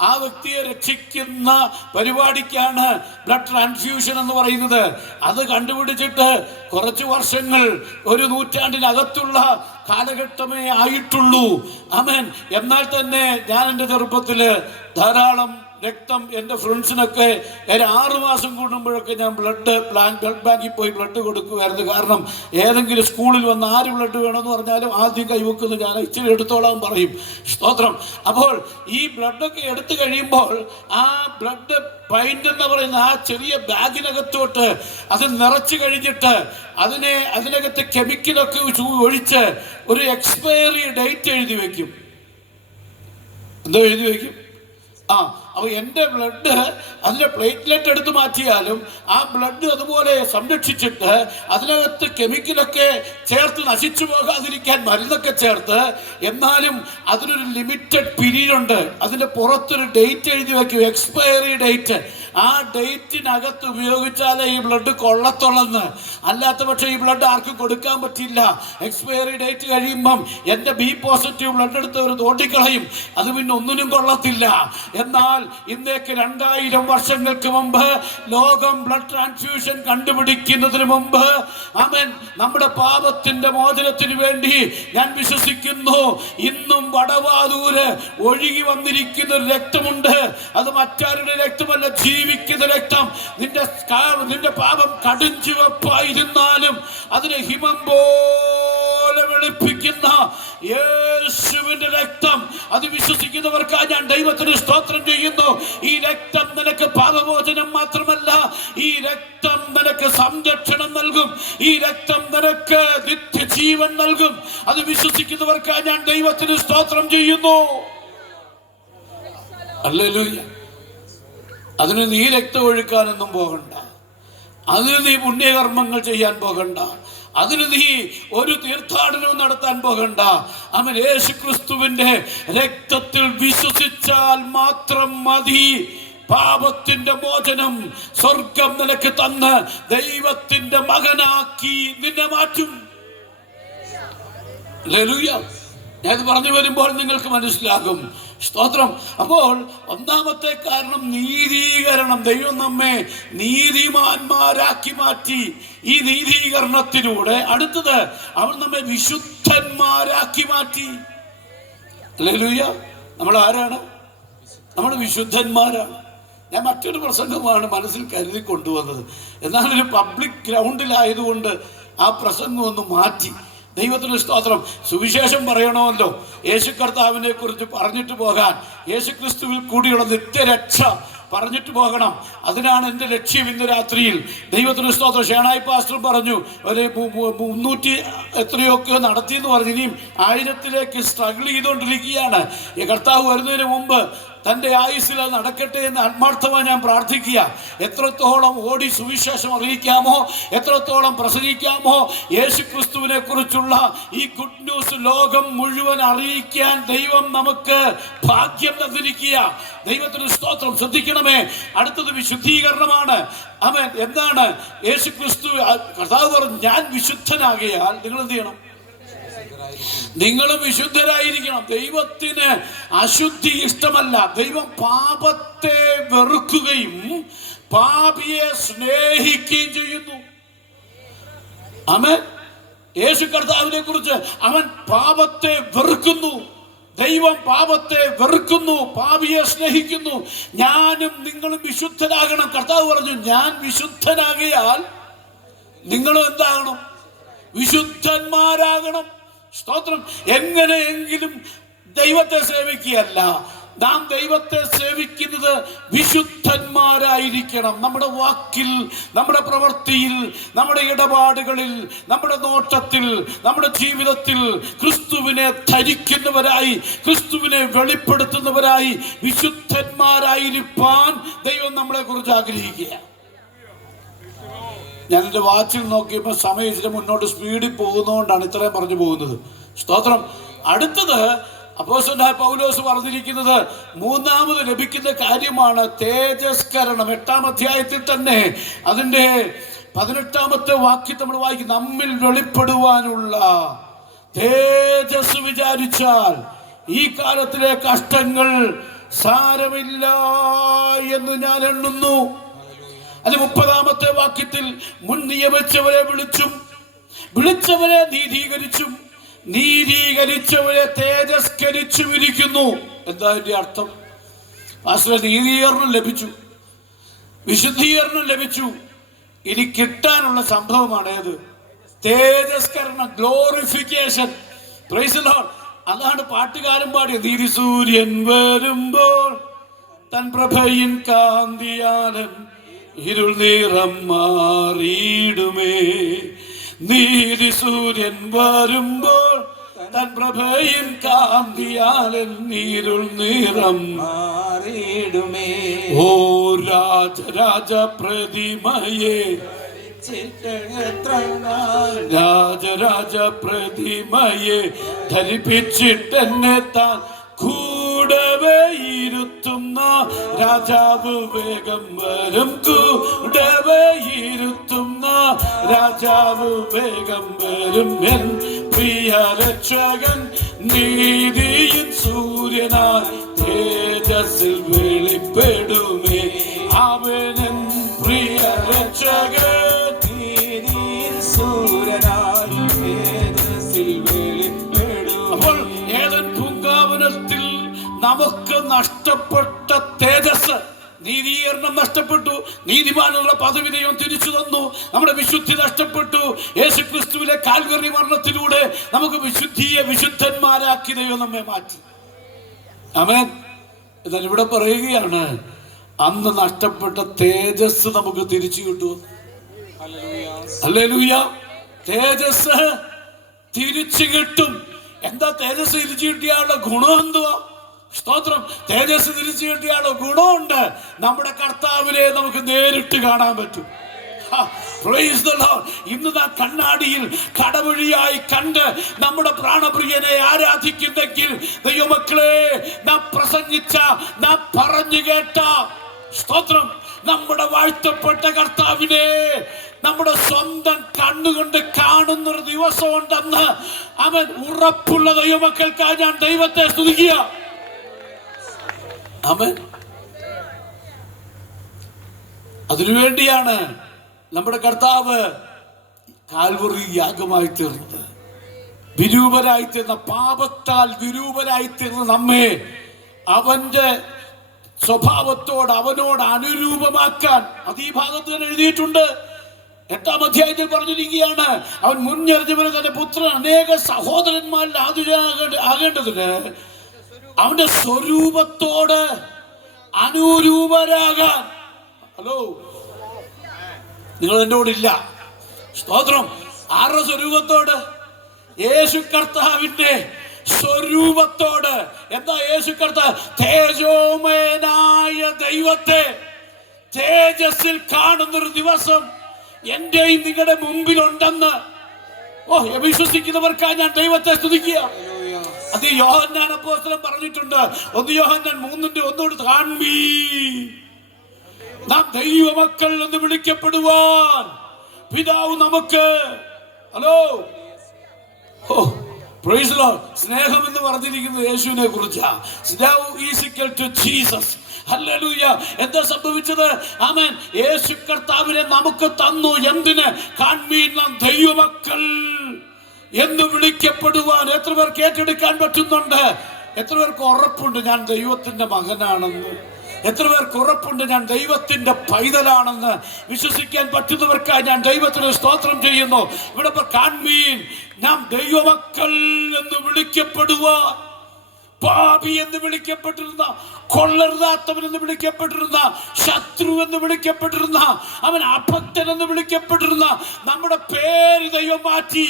ആ വ്യക്തിയെ രക്ഷിക്കുന്ന പരിപാടിക്കാണ് ബ്ലഡ് ട്രാൻസ്ഫ്യൂഷൻ എന്ന് പറയുന്നത്. അത് കണ്ടുപിടിച്ചിട്ട് കുറച്ച് വർഷങ്ങൾ, ഒരു നൂറ്റാണ്ടിനകത്തുള്ള കാലഘട്ടമേ ആയിട്ടുള്ളൂ. ആമേൻ. എന്നാൽ തന്നെ ഞാൻ എൻ്റെ ചെറുപ്പത്തിൽ ധാരാളം രക്തം എൻ്റെ ഫ്രണ്ട്സിനൊക്കെ 6 മാസം കൂടുമ്പോഴൊക്കെ ഞാൻ ബ്ലഡ് ബാങ്കിൽ പോയി ബ്ലഡ് കൊടുക്കുമായിരുന്നു. കാരണം ഏതെങ്കിലും സ്കൂളിൽ വന്ന് ആര് ബ്ലഡ് വേണമെന്ന് പറഞ്ഞാലും ആദ്യം കൈവെക്കുന്നു, ഞാൻ ഇച്ചിരി എടുത്തോളാൻ പറയും. സ്തോത്രം. അപ്പോൾ ഈ ബ്ലഡൊക്കെ എടുത്തു കഴിയുമ്പോൾ ആ ബ്ലഡ് പൈൻ്റ് എന്ന് പറയുന്ന ആ ചെറിയ ബാഗിനകത്തോട്ട് അത് നിറച്ച് കഴിഞ്ഞിട്ട് അതിനകത്ത് കെമിക്കലൊക്കെ ഒഴിച്ച് ഒരു എക്സ്പയറി ഡേറ്റ് എഴുതി വയ്ക്കും. എന്തോ എഴുതി വയ്ക്കും? അപ്പോൾ എൻ്റെ ബ്ലഡ് അതിൻ്റെ പ്ലേറ്റ്ലെറ്റ് എടുത്ത് മാറ്റിയാലും ആ ബ്ലഡ് അതുപോലെ സംരക്ഷിച്ചിട്ട് അതിനകത്ത് കെമിക്കലൊക്കെ ചേർത്ത് നശിച്ചു പോകാതിരിക്കാൻ മരുന്നൊക്കെ ചേർത്ത്, എന്നാലും അതിനൊരു ലിമിറ്റഡ് പീരീഡ് ഉണ്ട്. അതിൻ്റെ പുറത്തൊരു ഡേറ്റ് എഴുതി വയ്ക്കും, എക്സ്പയറി ഡേറ്റ്. ആ ഡേറ്റിനകത്ത് ഉപയോഗിച്ചാലേ ഈ ബ്ലഡ് കൊള്ളത്തുള്ളെന്ന്. അല്ലാത്ത പക്ഷേ ഈ ബ്ലഡ് ആർക്കും കൊടുക്കാൻ പറ്റില്ല. എക്സ്പയറി ഡേറ്റ് കഴിയുമ്പം എൻ്റെ ബി പോസിറ്റീവ് ബ്ലഡ് എടുത്ത് ഒരു തോട്ടിക്കളയും, അത് പിന്നെ ഒന്നിനും കൊള്ളത്തില്ല. എന്നാൽ ഇന്നേക്ക് 2000 വർഷങ്ങൾക്ക് മുമ്പ് ലോകം ബ്ലഡ് ട്രാൻസ്ഫ്യൂഷൻ കണ്ടുപിടിക്കുന്നതിന് മുമ്പ് ആമേൻ, നമ്മുടെ പാപത്തിന്റെ മോചനത്തിന് വേണ്ടി ഞാൻ വിശ്വസിക്കുന്നു ഇന്നും വടവാതൂര് ഒഴുകി വന്നിരിക്കുന്ന ഒരു രക്തമുണ്ട്. അത് മറ്റാരുടെ രക്തമല്ല, ജീവിക്കുന്ന രക്തം. നിന്റെ പാപം കടും ചുവപ്പായിരുന്നാലും അതിനെ ഹിമം പോലെ വെളുപ്പിക്കുന്ന യേശുവിന്റെ രക്തം. അത് വിശ്വസിക്കുന്നവർക്കായി ഞാൻ ദൈവത്തിന് സ്തോത്രം ചെയ്യുന്നു. ഈ രക്തം നിനക്ക് പാപമോചനം മാത്രമല്ല, ഈ രക്തം നിനക്ക് സംരക്ഷണം നൽകും. ഈ രക്തം നിനക്ക് നിത്യജീവൻ നൽകും. അത് വിശ്വസിക്കുന്നവർക്കായി ഞാൻ ദൈവത്തിന് സ്തോത്രം ചെയ്യുന്നു. ഹല്ലേലൂയ. അതിന് നീ രക്തം ഒഴുക്കാനൊന്നും പോകണ്ട, അതിന് നീ പുണ്യകർമ്മങ്ങൾ ചെയ്യാൻ പോകണ്ട, അതിന് നീ ഒരു തീർത്ഥാടനവും നടത്താൻ പോകണ്ട. അവൻ യേശുക്രിസ്തുവിന്റെ രക്തത്തിൽ വിശ്വസിച്ചാൽ മാത്രം മതി. പാപത്തിന്റെ മോചനം സ്വർഗം നിനക്ക് തന്ന് ദൈവത്തിന്റെ മകനാക്കി നിന്നെ മാറ്റും. ഹല്ലേലൂയ. ഞാനിത് പറഞ്ഞു വരുമ്പോൾ നിങ്ങൾക്ക് മനസ്സിലാകും. സ്തോത്രം. അപ്പോൾ ഒന്നാമത്തെ കാരണം നീതീകരണം. ദൈവം നമ്മെ നീതിമാന്മാരാക്കി മാറ്റി. ഈ നീതീകരണത്തിലൂടെ അടുത്തത് അവൻ നമ്മെ വിശുദ്ധന്മാരാക്കി മാറ്റി. ഹല്ലേലൂയ. നമ്മൾ ആരാണ്? നമ്മൾ വിശുദ്ധന്മാരാണ്. ഞാൻ മറ്റൊരു പ്രസംഗമാണ് മനസ്സിൽ കരുതി കൊണ്ടുവന്നത്. എന്നാൽ ഒരു പബ്ലിക് ഗ്രൗണ്ടിലായതുകൊണ്ട് ആ പ്രസംഗം ഒന്ന് മാറ്റി. ദൈവത്തിന് സ്തോത്രം. സുവിശേഷം പറയണമല്ലോ, യേശു കർത്താവിനെ കുറിച്ച് പറഞ്ഞിട്ട് പോകാൻ, യേശു ക്രിസ്തുവിൽ കൂടിയുള്ള നിത്യരക്ഷ പറഞ്ഞിട്ട് പോകണം. അതിനാണ് എൻ്റെ ലക്ഷ്യം ഇന്ന് രാത്രിയിൽ. ദൈവത്തിന് സ്തോത്രം. ഷേണായി പാസ്റ്റർ പറഞ്ഞു ഒരു 300 എത്രയൊക്കെ നടത്തിയെന്ന് പറഞ്ഞു. ഇനിയും 1000-ലേക്ക് സ്ട്രഗിൾ ചെയ്തുകൊണ്ടിരിക്കുകയാണ്. ഈ കർത്താവ് വരുന്നതിന് മുമ്പ് തൻ്റെ ആയുസ്സിൽ അത് നടക്കട്ടെ എന്ന് ആത്മാർത്ഥമായി ഞാൻ പ്രാർത്ഥിക്കുക. എത്രത്തോളം ഓടി സുവിശേഷം അറിയിക്കാമോ, എത്രത്തോളം പ്രസംഗിക്കാമോ, യേശു ക്രിസ്തുവിനെ കുറിച്ചുള്ള ഈ ഗുഡ് ന്യൂസ് ലോകം മുഴുവൻ അറിയിക്കാൻ ദൈവം നമുക്ക് ഭാഗ്യം തന്നിരിക്കുക. ദൈവത്തിന് സ്തോത്രം. ശ്രദ്ധിക്കണമേ, അടുത്തത് വിശുദ്ധീകരണമാണ്. അവൻ എന്താണ്? യേശു ക്രിസ്തു കർത്താവ് പറഞ്ഞു, ഞാൻ വിശുദ്ധനാകിയാൽ നിങ്ങൾ എന്ത് ചെയ്യണം? നിങ്ങളും വിശുദ്ധരായിരിക്കണം. ദൈവത്തിന് അശുദ്ധി ഇഷ്ടമല്ല. ദൈവം പാപത്തെ വെറുക്കുകയും പാപിയെ സ്നേഹിക്കുകയും ചെയ്യുന്നു. ആമേൻ. യേശു കർത്താവിനെ കുറിച്ച് അവൻ പാപത്തെ വെറുക്കുന്നു. ദൈവം പാപത്തെ വെറുക്കുന്നു, പാപിയെ സ്നേഹിക്കുന്നു. ഞാനും നിങ്ങളും വിശുദ്ധരാകണം. കർത്താവ് പറഞ്ഞു, ഞാൻ വിശുദ്ധനാകിയാൽ നിങ്ങളും എന്താകണം? വിശുദ്ധന്മാരാകണം. സ്തോത്രം. എങ്ങനെയെങ്കിലും ദൈവത്തെ സേവിക്കുകയല്ല, നാം ദൈവത്തെ സേവിക്കുന്നത് വിശുദ്ധന്മാരായിരിക്കണം. നമ്മുടെ വാക്കിൽ, നമ്മുടെ പ്രവൃത്തിയിൽ, നമ്മുടെ ഇടപാടുകളിൽ, നമ്മുടെ നോട്ടത്തിൽ, നമ്മുടെ ജീവിതത്തിൽ ക്രിസ്തുവിനെ ധരിക്കുന്നവരായി, ക്രിസ്തുവിനെ വെളിപ്പെടുത്തുന്നവരായി വിശുദ്ധന്മാരായിരിക്കാൻ ദൈവം നമ്മളെ കുറിച്ച് ആഗ്രഹിക്കുക. ഞാൻ എൻ്റെ വാച്ചിൽ നോക്കിയപ്പോൾ സമയം ഇച്ചിരി മുന്നോട്ട് സ്പീഡിൽ പോകുന്നതുകൊണ്ടാണ് ഇത്രയും പറഞ്ഞു പോകുന്നത്. സ്തോത്രം. അടുത്തത് അപ്പോസ്തലനായ പൗലോസ് പറഞ്ഞിരിക്കുന്നത് മൂന്നാമത് ലഭിക്കുന്ന കാര്യമാണ് തേജസ്കരണം. 8-ാം അധ്യായത്തിൽ തന്നെ അതിൻ്റെ 18-ാമത്തെ വാക്യം നമ്മൾ വായിക്കും. നമ്മിൽ വെളിപ്പെടുവാനുള്ള തേജസ് വിചാരിച്ചാൽ ഈ കാലത്തിലെ കഷ്ടങ്ങൾ സാരമില്ല എന്ന് ഞാൻ എണ്ണുന്നു. അത് 30-ാമത്തെ വാക്യത്തിൽ മുൻ നിയമിച്ചവരെ വിളിച്ചും വിളിച്ചവരെ നീതീകരിച്ചും നീതീകരിച്ചവരെ തേജസ്കരിച്ചുമിരിക്കുന്നു. എന്താ അതിന്റെ അർത്ഥം? നീതീകരണം ലഭിച്ചു, വിശുദ്ധീകരണം ലഭിച്ചു. ഇനി കിട്ടാനുള്ള സംഭവമാണ് ഏത്? തേജസ്കരണം, ഗ്ലോറിഫിക്കേഷൻ. Price the Lord. അതാണ് പാട്ടുകാരൻ പാടിയത്. നീതിസൂര്യൻ വരുമ്പോൾ തൻ പ്രഭയിൻ കാന്തിയാലൻ ഇരുൾ നിറം മാറിയിടുമേ. നീതിസൂര്യൻ വരുമ്പോൾ തൻ പ്രഭയിൻ കാന്തിയാലൻ ഇരുൾ നിറം മാറിയിടുമേ. ഓ രാജരാജ പ്രതിമയെ, രാജരാജ പ്രതിമയെ ധരിപ്പിച്ചിട്ടെന്നെ താൻ കൂടവേ ഇരുത്തുന്ന രാജാവ് വേഗം വരും. കൂടവേ ഇരുത്തുന്ന രാജാവ് വേഗം വരും. എൻ പ്രിയ രക്ഷകൻ നീതിയിൻ സൂര്യനായി തേജസ്സിൽ വെളിപ്പെടുമേ. അവൻ പ്രിയ രക്ഷകൻ നീതിയിൻ സൂര്യനായി തേജസ്സിൽ വെളിപ്പെടും. അപ്പോൾ ഏദൻ പൂങ്കാവനത്തിൽ നമുക്ക് നഷ്ടപ്പെട്ട തേജസ്, നീതീകരണം നഷ്ടപ്പെട്ടു. നീതിമാനുള്ള പദവി ദൈവം തിരിച്ചു തന്നു. നമ്മുടെ വിശുദ്ധി നഷ്ടപ്പെട്ടു. യേശുക്രിസ്തുവിലെ കാൽവരി മരണത്തിലൂടെ നമുക്ക് വിശുദ്ധന്മാരാക്കി ദൈവം നമ്മെ മാറ്റി. ആമേൻ. എന്നാൽ ഇവിടെ പറയുകയാണ്, അന്ന് നഷ്ടപ്പെട്ട തേജസ് നമുക്ക് തിരിച്ചു കിട്ടും. ഹല്ലേലൂയ. തേജസ് തിരിച്ചു കിട്ടും. എന്താ തേജസ് തിരിച്ചു കിട്ടിയാലുള്ള ഗുണം എന്തുവാ? സ്തോത്രം. തേജസ് തിരിച്ചു കിട്ടിയാലുള്ള ഗുണമുണ്ട്. നമ്മുടെ കർത്താവിനെ നമുക്ക് നേരിട്ട് കാണാൻ പറ്റും. ഇന്ന് നാം കണ്ണാടിയിൽ കടവഴിയായി കണ്ട് നമ്മുടെ പ്രാണപ്രിയനെ ആരാധിക്കുന്നെങ്കിൽ ദൈവമക്കളെ, നാം പ്രസംഗിച്ച, നാം പറഞ്ഞു കേട്ട, സ്തോത്രം, നമ്മുടെ വാഴ്ത്തപ്പെട്ട കർത്താവിനെ നമ്മുടെ സ്വന്തം കണ്ണുകൊണ്ട് കാണുന്നൊരു ദിവസം ഉണ്ടെന്ന് അവൻ ഉറപ്പുള്ള ദൈവമക്കൾക്കായി ഞാൻ ദൈവത്തെ സ്തുതിക്കുക. ആമേൻ. അതിനുവേണ്ടിയാണ് നമ്മുടെ കർത്താവ് കാൽവറി യാഗമായി തീർന്നത്. വിരൂപരായി തീർന്ന, പാപത്താൽ വിരൂപരായി തീർന്ന നമ്മെ അവന്റെ സ്വഭാവത്തോട്, അവനോട് അനുരൂപമാക്കാൻ അത് ഈ ഭാഗത്ത് തന്നെ എഴുതിയിട്ടുണ്ട്. 8-ാം അധ്യായത്തിൽ പറഞ്ഞിരിക്കുകയാണ്, അവൻ മുന്നറിഞ്ഞവന് തന്റെ പുത്രൻ അനേക സഹോദരന്മാരിൽ ആകേണ്ടതിന് അവന്റെ സ്വരൂപത്തോട് അനുരൂപരാകാൻ. ഹലോ, നിങ്ങൾ എൻ്റെ കൂടെ ഇല്ല. സ്തോത്രം. ആരുടെ സ്വരൂപത്തോട്? യേശു കർത്താവിന്റെ സ്വരൂപത്തോട്. എന്താ യേശു കർത്താവ്? തേജോമയനായ ദൈവത്തെ തേജസ്സിൽ കാണുന്നൊരു ദിവസം എന്റെയും നിങ്ങളുടെ മുമ്പിലുണ്ടെന്ന് വിശ്വസിക്കുന്നവർക്കായി ഞാൻ ദൈവത്തെ സ്തുതിക്കുക. അത് യോഹന്നാൻ അപ്പോസ്തലൻ പറഞ്ഞിട്ടുണ്ട്. 1 യോഹന്നാൻ 3:1 കാൺമീൻ, നാം ദൈവമക്കൾ എന്ന് വിളിക്കപ്പെടുവാൻ പിതാവ് നമുക്ക്. Hello, price the Lord. സ്നേഹം എന്ന് പറഞ്ഞിരിക്കുന്നത് യേശുവിനെ കുറിച്ചാ. ജീസസ്. ഹല്ലേലൂയ. എന്താ സംഭവിച്ചത്? ആമേൻ. യേശു കർത്താവിനെ നമുക്ക് തന്നു. എന്തിന്? കാൺമീൻ, നാം ദൈവമക്കൾ എന്ന് വിളിക്കപ്പെടുവാൻ. എത്ര പേർക്ക് ഏറ്റെടുക്കാൻ പറ്റുന്നുണ്ട്? എത്ര പേർക്ക് ഉറപ്പുണ്ട് ഞാൻ ദൈവത്തിന്റെ മകനാണെന്ന്? എത്ര പേർക്ക് ഉറപ്പുണ്ട് ഞാൻ ദൈവത്തിന്റെ പൈതലാണെന്ന്? വിശ്വസിക്കാൻ പറ്റുന്നവർക്കായി ഞാൻ ദൈവത്തിന് സ്തോത്രം ചെയ്യുന്നു. ഇവിടെ കാൺമീൻ, നാം ദൈവമക്കൾ എന്ന് വിളിക്കപ്പെടുവാൻ. പാപി എന്ന് വിളിക്കപ്പെട്ടിരുന്ന, കൊള്ളരുതാത്തവൻ എന്ന് വിളിക്കപ്പെട്ടിരുന്ന, ശത്രു എന്ന് വിളിക്കപ്പെട്ടിരുന്ന, അവൻ അഭക്തൻ എന്ന് വിളിക്കപ്പെട്ടിരുന്ന നമ്മുടെ പേര് ദൈവം മാറ്റി.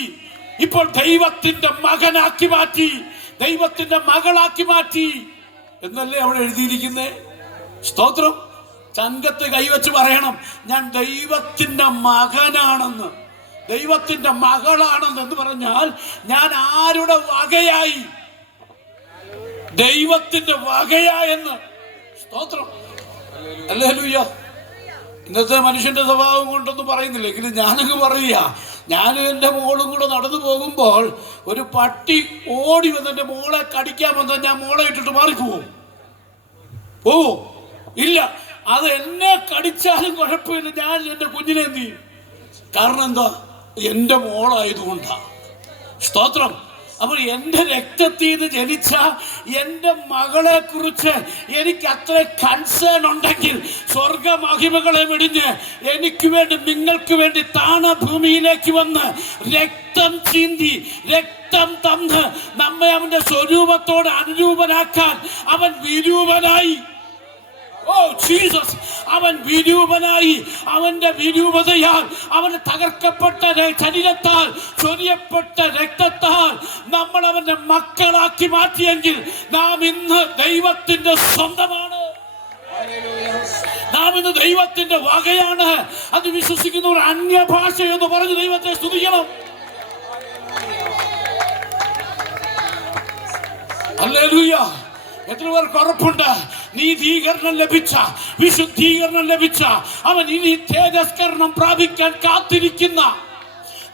ഇപ്പോൾ ദൈവത്തിന്റെ മകനാക്കി മാറ്റി, ദൈവത്തിന്റെ മകളാക്കി മാറ്റി എന്നല്ലേ അവിടെ എഴുതിയിരിക്കുന്നേ? സ്തോത്രം. ചങ്കത്ത് കൈവച്ച് പറയണം, ഞാൻ ദൈവത്തിന്റെ മകനാണെന്ന്, ദൈവത്തിന്റെ മകളാണെന്ന്. എന്ന് പറഞ്ഞാൽ ഞാൻ ആരുടെ വകയായി? ദൈവത്തിന്റെ വകയായെന്ന്. സ്തോത്രം. ഹല്ലേലൂയ. ഇന്നത്തെ മനുഷ്യന്റെ സ്വഭാവം കൊണ്ടൊന്നും പറയുന്നില്ല, എങ്കിലും ഞാനങ്ങ് പറയുക. ഞാനും എൻ്റെ മോളും കൂടെ നടന്നു പോകുമ്പോൾ ഒരു പട്ടി ഓടി വന്ന് എൻ്റെ മോളെ കടിക്കാൻ വന്നാൽ ഞാൻ മോളെ ഇട്ടിട്ട് മാറിപ്പോവും? പോവോ? ഇല്ല. അത് എന്നെ കടിച്ചാലും കുഴപ്പമില്ല, ഞാൻ എൻ്റെ കുഞ്ഞിനെ എന്ത് ചെയ്യും? കാരണം എന്താ? എൻ്റെ മോളായതുകൊണ്ടാ. സ്തോത്രം. അപ്പോൾ എൻ്റെ രക്തത്തിൽ നിന്ന് ജനിച്ച എൻ്റെ മകളെ കുറിച്ച് എനിക്ക് അത്ര കൺസേൺ ഉണ്ടെങ്കിൽ സ്വർഗമഹിമകളെ വെടിഞ്ഞ് എനിക്ക് വേണ്ടി നിങ്ങൾക്ക് വേണ്ടി താണ ഭൂമിയിലേക്ക് വന്ന് രക്തം ചിന്തി രക്തം തന്ന് നമ്മെ അവന്റെ സ്വരൂപത്തോട് അനുരൂപനാക്കാൻ അവൻ വിരൂപനായി. ഓ ജീസസ്, അവൻ വിരൂപനായി. അവന്റെ വിരൂപതയാൽ, അവന്റെ തകർക്കപ്പെട്ട ശരീരത്താൽ, ചൊരിയപ്പെട്ട രക്തത്താൽ നമ്മൾ അവന്റെ മക്കളാക്കി മാറ്റിയെങ്കിൽ നാം ഇന്ന് ദൈവത്തിന്റെ സ്വന്തമാണ്. നാം ഇന്ന് ദൈവത്തിന്റെ വകയാണ്. അത് വിശ്വസിക്കുന്നവർ അന്യഭാഷ എന്ന് പറഞ്ഞ് ദൈവത്തെ സ്തുതിക്കണം. ഹല്ലേലൂയ. എത്ര പേർക്ക് ഉറപ്പുണ്ട് നീതീകരണം ലഭിച്ച, വിശുദ്ധീകരണം ലഭിച്ച, അവൻ ഇനി തേജസ്കരണം പ്രാപിക്കാൻ കാത്തിരിക്കുന്ന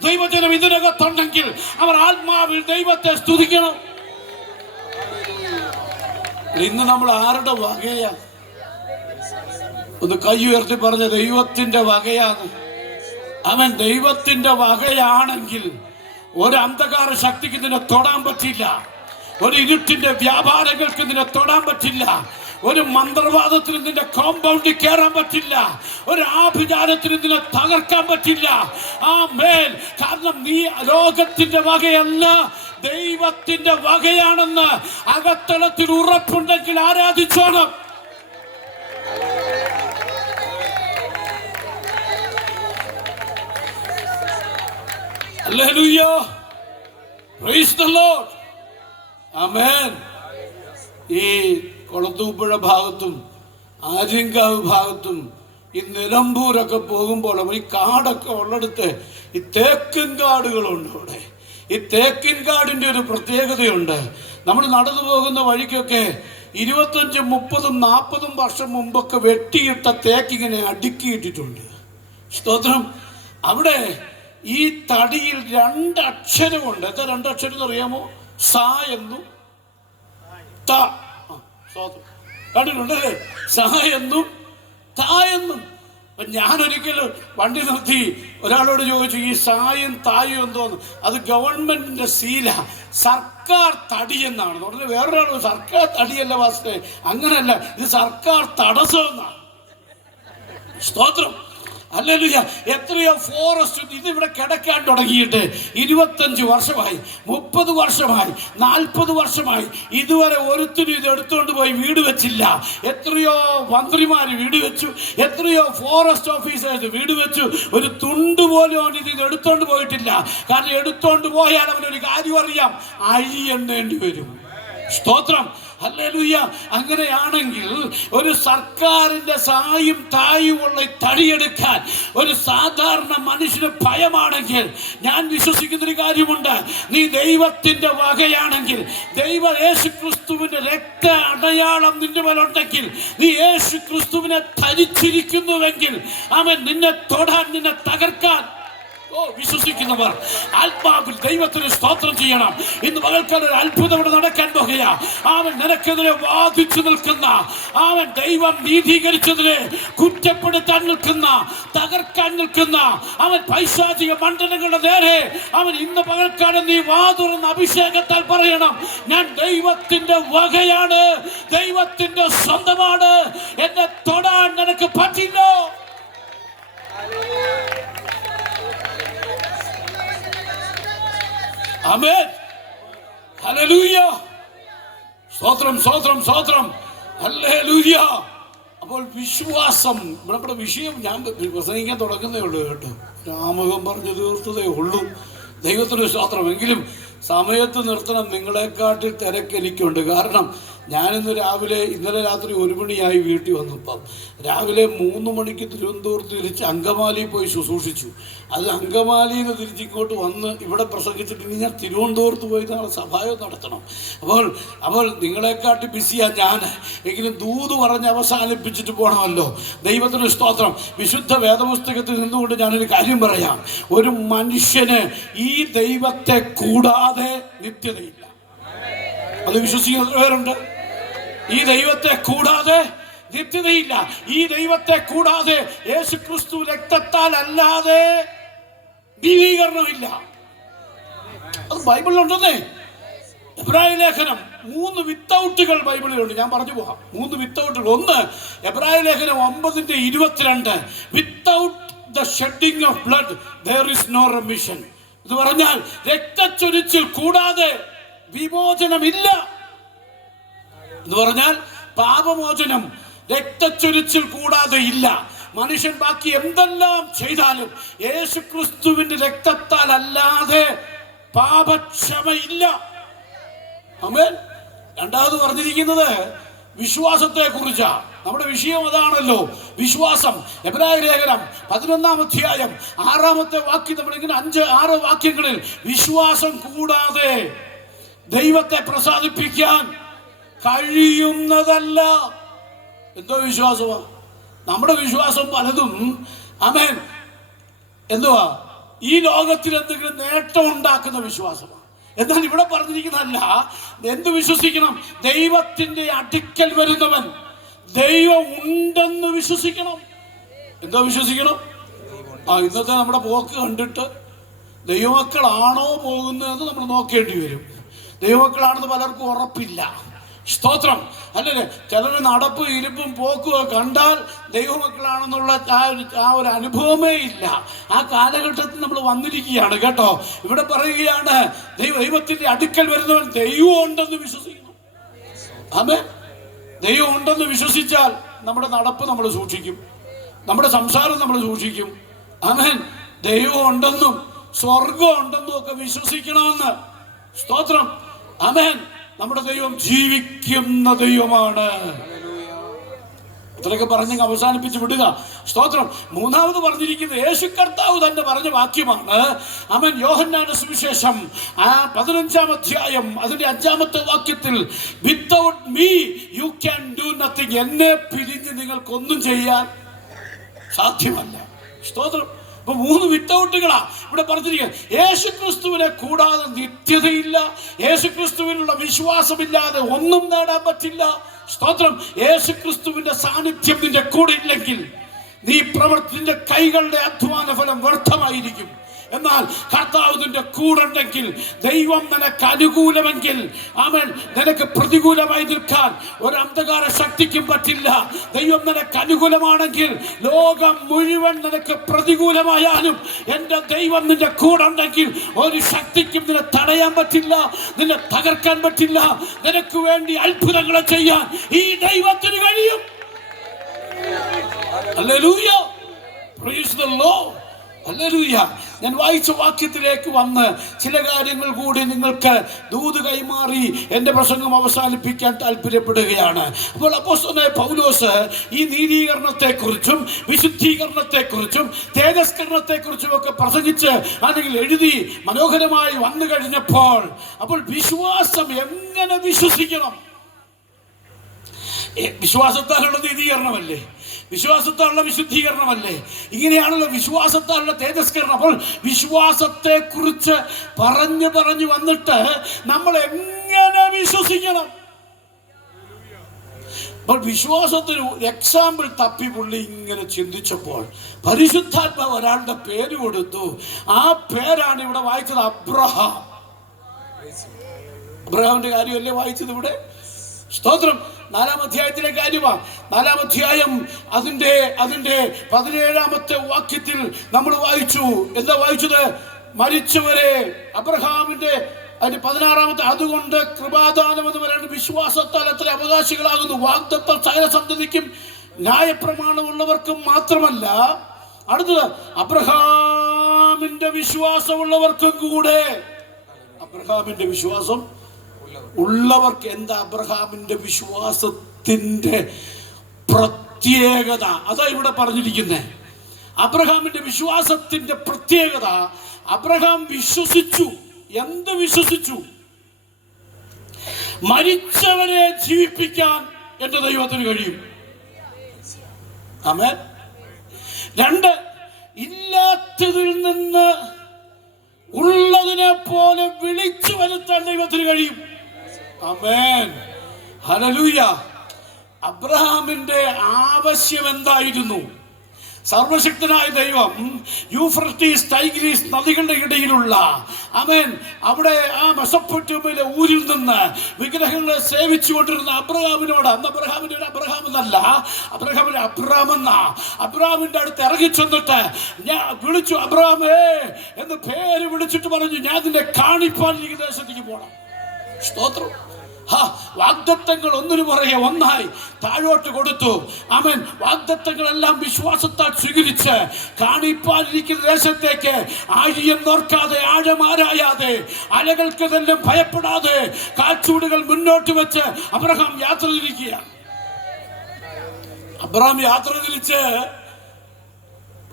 ദൈവജനം ഇതിനകത്തുണ്ടെങ്കിൽ അവർ ആത്മാവിൽ ദൈവത്തെ സ്തുതിക്കണം. ഇന്ന് നമ്മൾ ആരുടെ വകയാ? ഒന്ന് കൈ ഉയർത്തി പറഞ്ഞ ദൈവത്തിന്റെ വകയാണ്. അവൻ ദൈവത്തിന്റെ വകയാണെങ്കിൽ ഒരു അന്ധകാര ശക്തിക്ക് ഇതിനെ തൊടാൻ പറ്റില്ല. ഒരു ഇരുട്ടിന്റെ വ്യാപാരങ്ങൾക്ക് നിന്നെ തൊടാൻ പറ്റില്ല. ഒരു മന്ത്രവാദത്തിന് നിന്റെ കോമ്പൗണ്ടിൽ കയറാൻ പറ്റില്ല. ഒരു ആഭിചാരത്തിന് നിന്നെ തകർക്കാൻ പറ്റില്ല. ആമേൻ. കാരണം നീ ലോകത്തിന്റെ വകയല്ല, ദൈവത്തിന്റെ വകയാണെന്ന് അകത്തളത്തിൽ ഉറപ്പുണ്ടെങ്കിൽ ആരാധിച്ചോണം. ഹല്ലേലൂയ. Praise the lord. ആമേൻ. ഈ കൊളത്തൂപ്പുഴ ഭാഗത്തും ആര്യങ്കാവ് ഭാഗത്തും ഈ നിലമ്പൂരൊക്കെ പോകുമ്പോൾ ഈ കാടൊക്കെ ഉള്ളിടത്ത് ഈ തേക്കിൻ കാടുകളുണ്ട്. അവിടെ ഈ തേക്കിൻ കാടിൻ്റെ ഒരു പ്രത്യേകതയുണ്ട്. നമ്മൾ നടന്നു പോകുന്ന വഴിക്കൊക്കെ 25, 30, 40 വർഷം മുമ്പൊക്കെ വെട്ടിയിട്ട തേക്കിങ്ങനെ അടുക്കിയിട്ടിട്ടുണ്ട്. സ്തോത്രം. അവിടെ ഈ തടിയിൽ 2 അക്ഷരമുണ്ട്. എന്താ 2 അക്ഷരം എന്ന് അറിയാമോ? സാ എന്നും ത. കണ്ടിട്ടുണ്ടല്ലേ? സാ എന്നും താ എന്നും. ഞാനൊരിക്കലും വണ്ടി നിർത്തി ഒരാളോട് ചോദിച്ചു, ഈ സായും തായും എന്തോന്ന്? അത് ഗവൺമെന്റിന്റെ സീല, സർക്കാർ തടി എന്നാണ്. ഉടനെ വേറൊരാൾ, സർക്കാർ തടിയല്ല വാസ്തേ, അങ്ങനല്ല, ഇത് സർക്കാർ തടസ്സം എന്നാണ്. സ്തോത്രം. ഹല്ലേലൂയ. എത്രയോ ഫോറസ്റ്റ് ഇതിവിടെ കിടക്കാൻ തുടങ്ങിയിട്ട് 25 വർഷമായി, 30 വർഷമായി, 40 വർഷമായി. ഇതുവരെ ഒരുത്തിനും ഇത് എടുത്തുകൊണ്ട് പോയി വീട് വെച്ചില്ല. എത്രയോ മന്ത്രിമാർ വീട് വെച്ചു, എത്രയോ ഫോറസ്റ്റ് ഓഫീസേഴ്സ് വീട് വെച്ചു. ഒരു തുണ്ട് പോലും അവൻ ഇത് എടുത്തോണ്ട് പോയിട്ടില്ല. കാരണം എടുത്തോണ്ട് പോയാൽ അവനൊരു കാര്യം അറിയാം, അഴിയെണ്ണേണ്ടി വരും. സ്തോത്രം. ഹല്ലേലൂയ. അങ്ങനെയാണെങ്കിൽ ഒരു സർക്കാരിന്റെ സായും തായുമുള്ള തടിയെടുക്കാൻ ഒരു സാധാരണ മനുഷ്യന് ഭയമാണെങ്കിൽ, ഞാൻ വിശ്വസിക്കുന്നൊരു കാര്യമുണ്ട്, നീ ദൈവത്തിന്റെ വകയാണെങ്കിൽ, യേശു ക്രിസ്തുവിന്റെ രക്ത അടയാളം നിന്റെ മേലുണ്ടെങ്കിൽ, നീ യേശു ക്രിസ്തുവിനെ ധരിച്ചിരിക്കുന്നുവെങ്കിൽ, അവൻ നിന്നെ തൊടാൻ, നിന്നെ തകർക്കാൻ വിശ്വസിക്കുന്നവർ ആത്മാവിൽ ദൈവത്തിന് സ്തോത്രം ചെയ്യണം. ഇന്ന് പകൽക്കാലം ഒരു അത്ഭുതം ഇവിടെ നടക്കാൻ പോകുകയാ. അവൻ നിനക്കെതിരെ വാദിച്ചു നിൽക്കുന്ന, അവൻ ദൈവം നീതീകരിച്ചതിനെ കുറ്റപ്പെടുത്താൻ നിൽക്കുന്ന, തകർക്കാൻ നിൽക്കുന്ന, അവൻ പൈശാചിക മണ്ഡലങ്ങളുടെ നേരെ അവൻ ഇന്ന് പകൽക്കാലം നീ വാതുറന്ന അഭിഷേകത്താൽ പറയണം, ഞാൻ ദൈവത്തിന്റെ വകയാണ്, ദൈവത്തിന്റെ സ്വന്തമാണ്, എന്നെ തൊടാൻ നിനക്ക് പറ്റില്ല. ആമേൻ. ഹല്ലേലൂയ. സ്തോത്രം, സ്തോത്രം, സ്തോത്രം. ഹല്ലേലൂയ. അപ്പോൾ വിശ്വാസം, നമ്മുടെ വിഷയം ഞാൻ പ്രസംഗിക്കാൻ തുടങ്ങുന്നേ ഉള്ളൂ കേട്ടോ. രാമകം പറഞ്ഞു തീർത്തതേ ഉള്ളൂ. ദൈവത്തിന് സ്തോത്രം. എങ്കിലും സമയത്ത് നിർത്തണം. നിങ്ങളെക്കാട്ടിൽ തിരക്ക് എനിക്കുണ്ട്. കാരണം ഞാനിന്ന് രാവിലെ, ഇന്നലെ രാത്രി 1 മണിയായി വീട്ടിൽ വന്നപ്പം, രാവിലെ 3 മണിക്ക് തിരുവനന്തപുരത്ത് തിരിച്ച് അങ്കമാലിയിൽ പോയി ശുശ്രൂഷിച്ചു. അത് അങ്കമാലിയിൽ നിന്ന് തിരിച്ചിങ്ങോട്ട് വന്ന് ഇവിടെ പ്രസംഗിച്ചിട്ട് ഇനി ഞാൻ തിരുവനന്തപുരത്ത് പോയി നാളെ സഭായം നടത്തണം. അപ്പോൾ നിങ്ങളെക്കാട്ടി ബിസിയാണ് ഞാൻ. എങ്കിലും ദൂത് പറഞ്ഞ് അവസാനിപ്പിച്ചിട്ട് പോകണമല്ലോ. ദൈവത്തിന് സ്തോത്രം. വിശുദ്ധ വേദപുസ്തകത്തിൽ നിന്നുകൊണ്ട് ഞാനൊരു കാര്യം പറയാം. ഒരു മനുഷ്യന് ഈ ദൈവത്തെ കൂടാതെ നിത്യതയില്ല. അത് വിശ്വസിക്കുന്ന പേരുണ്ട്. ഈ ദൈവത്തെ കൂടാതെ നിത്യതയില്ല. ഈ ദൈവത്തെ കൂടാതെ യേശു ക്രിസ്തു രക്തത്താൽ അല്ലാതെ നീതീകരണമില്ല. അത് ബൈബിളിലുണ്ടെന്നേ. എബ്രായ ലേഖനം 3 വിത്തൗട്ടുകൾ ബൈബിളിലുണ്ട്. ഞാൻ പറഞ്ഞു പോകാം. 3 വിത്തൗട്ടുകൾ. ഒന്ന്, എബ്രായ ലേഖനം 9:22, without the shedding of blood there is no remission. ഇത് പറഞ്ഞാൽ രക്തച്ചൊരിച്ചിൽ കൂടാതെ വിമോചനമില്ല എന്ന് പറഞ്ഞാൽ പാപമോചനം രക്തച്ചൊരിച്ചിൽ കൂടാതെ ഇല്ല. മനുഷ്യൻ ബാക്കി എന്തെല്ലാം ചെയ്താലും യേശുക്രിസ്തുവിന്റെ രക്തത്താൽ അല്ലാതെ പാപക്ഷമയില്ല. ആമേൻ. രണ്ടാമത് പറഞ്ഞിരിക്കുന്നത് വിശ്വാസത്തെ കുറിച്ചാ. നമ്മുടെ വിഷയം അതാണല്ലോ, വിശ്വാസം. എബ്രായ ലേഖനം 11-ാം അധ്യായം 6-ാമത്തെ വാക്യം നമ്മളിങ്ങനെ 5-6 വാക്യങ്ങളിൽ വിശ്വാസം കൂടാതെ ദൈവത്തെ പ്രസാദിപ്പിക്കാൻ കഴിയുന്നതല്ല. എന്തോ വിശ്വാസമാ നമ്മുടെ വിശ്വാസം? പലതും ആമേൻ എന്തുവാ ഈ ലോകത്തിൽ എന്തെങ്കിലും നേട്ടം ഉണ്ടാക്കുന്ന വിശ്വാസമാണ്. എന്നാൽ ഇവിടെ പറഞ്ഞിരിക്കുന്നതല്ല. എന്ത് വിശ്വസിക്കണം? ദൈവത്തിന്റെ അടുക്കൽ വരുന്നവൻ ദൈവം ഉണ്ടെന്ന് വിശ്വസിക്കണം. എന്തോ വിശ്വസിക്കണം? ഇന്നത്തെ നമ്മുടെ പോക്ക് കണ്ടിട്ട് ദൈവമക്കളാണോ പോകുന്നതെന്ന് നമ്മൾ നോക്കേണ്ടി വരും. ദൈവമക്കളാണെന്ന് പലർക്കും ഉറപ്പില്ല. സ്തോത്രം. അല്ലല്ലേ? ചിലർ നടപ്പ് ഇരിപ്പും പോക്കുക കണ്ടാൽ ദൈവമക്കളാണെന്നുള്ള ആ ഒരു അനുഭവമേ ഇല്ല. ആ കാലഘട്ടത്തിൽ നമ്മൾ വന്നിരിക്കുകയാണ് കേട്ടോ. ഇവിടെ പറയുകയാണ് ദൈവത്തിന്റെ അടുക്കൽ വരുന്നവൻ ദൈവം ഉണ്ടെന്ന് വിശ്വസിക്കണം. ആമേൻ. ദൈവം ഉണ്ടെന്ന് വിശ്വസിച്ചാൽ നമ്മുടെ നടപ്പ് നമ്മൾ സൂക്ഷിക്കും, നമ്മുടെ സംസാരം നമ്മൾ സൂക്ഷിക്കും. ആമേൻ. ദൈവം ഉണ്ടെന്നും സ്വർഗം ഉണ്ടെന്നും ഒക്കെ വിശ്വസിക്കണമെന്ന്. സ്തോത്രം. ആമേൻ. നമ്മുടെ ദൈവം ജീവിക്കുന്ന ദൈവമാണ്. അത്രയൊക്കെ പറഞ്ഞ് അവസാനിപ്പിച്ച് വിടുക. സ്തോത്രം. മൂന്നാമത് പറഞ്ഞിരിക്കുന്നത് യേശു കർത്താവ് തന്നെ പറഞ്ഞ വാക്യമാണ്. ആമേൻ. യോഹന്നാന്റെ സുവിശേഷം 15-ാം അധ്യായം അതിന്റെ 5-ാമത്തെ വാക്യത്തിൽ, without me you can do nothing. എന്നെ പിരിഞ്ഞ് നിങ്ങൾക്കൊന്നും ചെയ്യാൻ സാധ്യമല്ല. സ്തോത്രം. അപ്പൊ 3 വിത്തൗട്ടുകളാ ഇവിടെ പറഞ്ഞിരിക്കുന്നത്. യേശുക്രിസ്തുവിനെ കൂടാതെ നിത്യതയില്ല. യേശുക്രിസ്തുവിനുള്ള വിശ്വാസമില്ലാതെ ഒന്നും നേടാൻ പറ്റില്ല. സ്തോത്രം. യേശുക്രിസ്തുവിന്റെ സാന്നിധ്യം നിന്റെ കൂടെ ഇല്ലെങ്കിൽ നിന്റെ കൈകളുടെ അധ്വാന ഫലം വ്യർത്ഥമായിരിക്കും. എന്നാൽ കർത്താവ് നിന്റെ കൂടെ ഉണ്ടെങ്കിൽ, ദൈവം നിനക്ക് അനുകൂലമെങ്കിൽ, ആമേൻ, നിനക്ക് പ്രതികൂലമായി നിൽക്കാൻ ഒരു അന്ധകാര ശക്തിക്കും പറ്റില്ല. ദൈവം നിനക്ക് അനുകൂലമാണെങ്കിൽ ലോകം മുഴുവൻ നിനക്ക് പ്രതികൂലമായാലും എൻ്റെ ദൈവം നിന്റെ കൂടെ ഉണ്ടെങ്കിൽ ഒരു ശക്തിക്കും നിന്നെ തടയാൻ പറ്റില്ല, നിന്നെ തകർക്കാൻ പറ്റില്ല. നിനക്ക് വേണ്ടി അത്ഭുതങ്ങളെ ചെയ്യാൻ ഈ ദൈവത്തിന് കഴിയും. Hallelujah. Praise the lord. Hallelujah. ഞാൻ വായിച്ച വാക്യത്തിലേക്ക് വന്ന് ചില കാര്യങ്ങൾ കൂടി നിങ്ങൾക്ക് ദൂത് കൈമാറി എൻ്റെ പ്രസംഗം അവസാനിപ്പിക്കാൻ താല്പര്യപ്പെടുകയാണ്. അപ്പോൾ അപ്പോസ്തലനായ പൗലോസ് ഈ നീതീകരണത്തെക്കുറിച്ചും വിശുദ്ധീകരണത്തെക്കുറിച്ചും തേജസ്കരണത്തെക്കുറിച്ചും ഒക്കെ പ്രസംഗിച്ച് അല്ലെങ്കിൽ എഴുതി മനോഹരമായി വന്നു കഴിഞ്ഞപ്പോൾ, അപ്പോൾ വിശ്വാസം എങ്ങനെ വിശ്വസിക്കണം? വിശ്വാസത്താലുള്ള നീതീകരണമല്ലേ? വിശ്വാസത്താലുള്ള വിശുദ്ധീകരണമല്ലേ? ഇങ്ങനെയാണല്ലോ വിശ്വാസത്താലുള്ള തേജസ്കരണം. അപ്പോൾ വിശ്വാസത്തെ കുറിച്ച് പറഞ്ഞു വന്നിട്ട് നമ്മൾ എങ്ങനെ വിശ്വസിക്കണം? അപ്പോൾ വിശ്വാസത്തിന് എക്സാമ്പിൾ തപ്പി പുള്ളി ഇങ്ങനെ ചിന്തിച്ചപ്പോൾ പരിശുദ്ധാത്മാവ് ഒരാളുടെ പേര് കൊടുത്തു. ആ പേരാണ് ഇവിടെ വായിച്ചത്, അബ്രഹാം. അബ്രഹാമിന്റെ കാര്യമല്ലേ വായിച്ചത് ഇവിടെ? സ്തോത്രം. 4-ാം അധ്യായത്തിലെ കാര്യമാണ്. 4-ാം അധ്യായം അതിന്റെ 17-ാമത്തെ വാക്യത്തിൽ നമ്മൾ വായിച്ചു. എന്താ വായിച്ചത്? മരിച്ചവരെ അബ്രഹാമിന്റെ അതിന്റെ 16-ാമത്തെ, അതുകൊണ്ട് കൃപാദാനം എന്ന് പറയുന്നത് വിശ്വാസത്താൽ അത്ര അവകാശികളാകുന്നു. വാഗ്ദത്തം സകല സന്തതിക്കും ന്യായപ്രമാണമുള്ളവർക്കും മാത്രമല്ല, അടുത്തത് അബ്രഹാമിന്റെ വിശ്വാസമുള്ളവർക്കും കൂടെ. അബ്രഹാമിന്റെ വിശ്വാസം ഉള്ളവർക്ക്. എന്താ അബ്രഹാമിന്റെ വിശ്വാസത്തിന്റെ പ്രത്യേകത? അതാ ഇവിടെ പറഞ്ഞിരിക്കുന്നത്. അബ്രഹാമിന്റെ വിശ്വാസത്തിന്റെ പ്രത്യേകത, അബ്രഹാം വിശ്വസിച്ചു. എന്ത് വിശ്വസിച്ചു? മരിച്ചവരെ ജീവിപ്പിക്കാൻ എന്റെ ദൈവത്തിന് കഴിയും. ആമേൻ. 2, ഇല്ലാത്തതിൽ നിന്ന് ഉള്ളതിനെ പോലെ വിളിച്ചു വരുത്താൻ ദൈവത്തിന് കഴിയും. ആമേൻ. ഹല്ലേലൂയ. അബ്രഹാമിന്റെ ആവശ്യം എന്തായിരുന്നു? സർവശക്തനായ ദൈവം യൂഫ്രട്ടീസ് ടൈഗ്രീസ് നദികളുടെ ഇടയിലുള്ള ആമേൻ അവിടെ ആ മെസൊപ്പൊട്ടേമിയയിലെ ഊരിൽ നിന്ന് വിഗ്രഹങ്ങളെ സേവിച്ചു കൊണ്ടിരുന്ന അബ്രഹാമിനോട്, അന്ന് അബ്രഹാമിന്റെ ഒരു അബ്രഹാം എന്നല്ല, അബ്രഹാമിന്റെ അബ്രഹാം എന്ന അബ്രഹാമിന്റെ അടുത്ത് ഇറങ്ങി ചെന്നിട്ട് ഞാൻ വിളിച്ചു, അബ്രഹാമേ എന്ന് പേര് വിളിച്ചിട്ട് പറഞ്ഞു, ഞാൻ നിന്നെ കാണിപ്പാൻ ഈ ദേശത്തേക്ക് പോകണം. സ്തോത്രം. വാഗ്ദത്തങ്ങൾ ഒന്നിനു പുറകെ ഒന്നായി താഴോട്ട് കൊടുത്തു. ആമേൻ. വാഗ്ദത്തങ്ങളെല്ലാം വിശ്വാസത്താൽ സ്വീകരിച്ച് കാണിപ്പാനിരിക്കുന്ന ദേശത്തേക്ക് ആഴിയം നോർക്കാതെ, ആഴമാരായാതെ, അലകൾക്കെല്ലാം ഭയപ്പെടാതെ കാൽച്ചൂടുകൾ മുന്നോട്ട് വെച്ച് അബ്രഹാം യാത്ര തിരിക്കുക. അബ്രഹാം യാത്ര തിരിച്ച്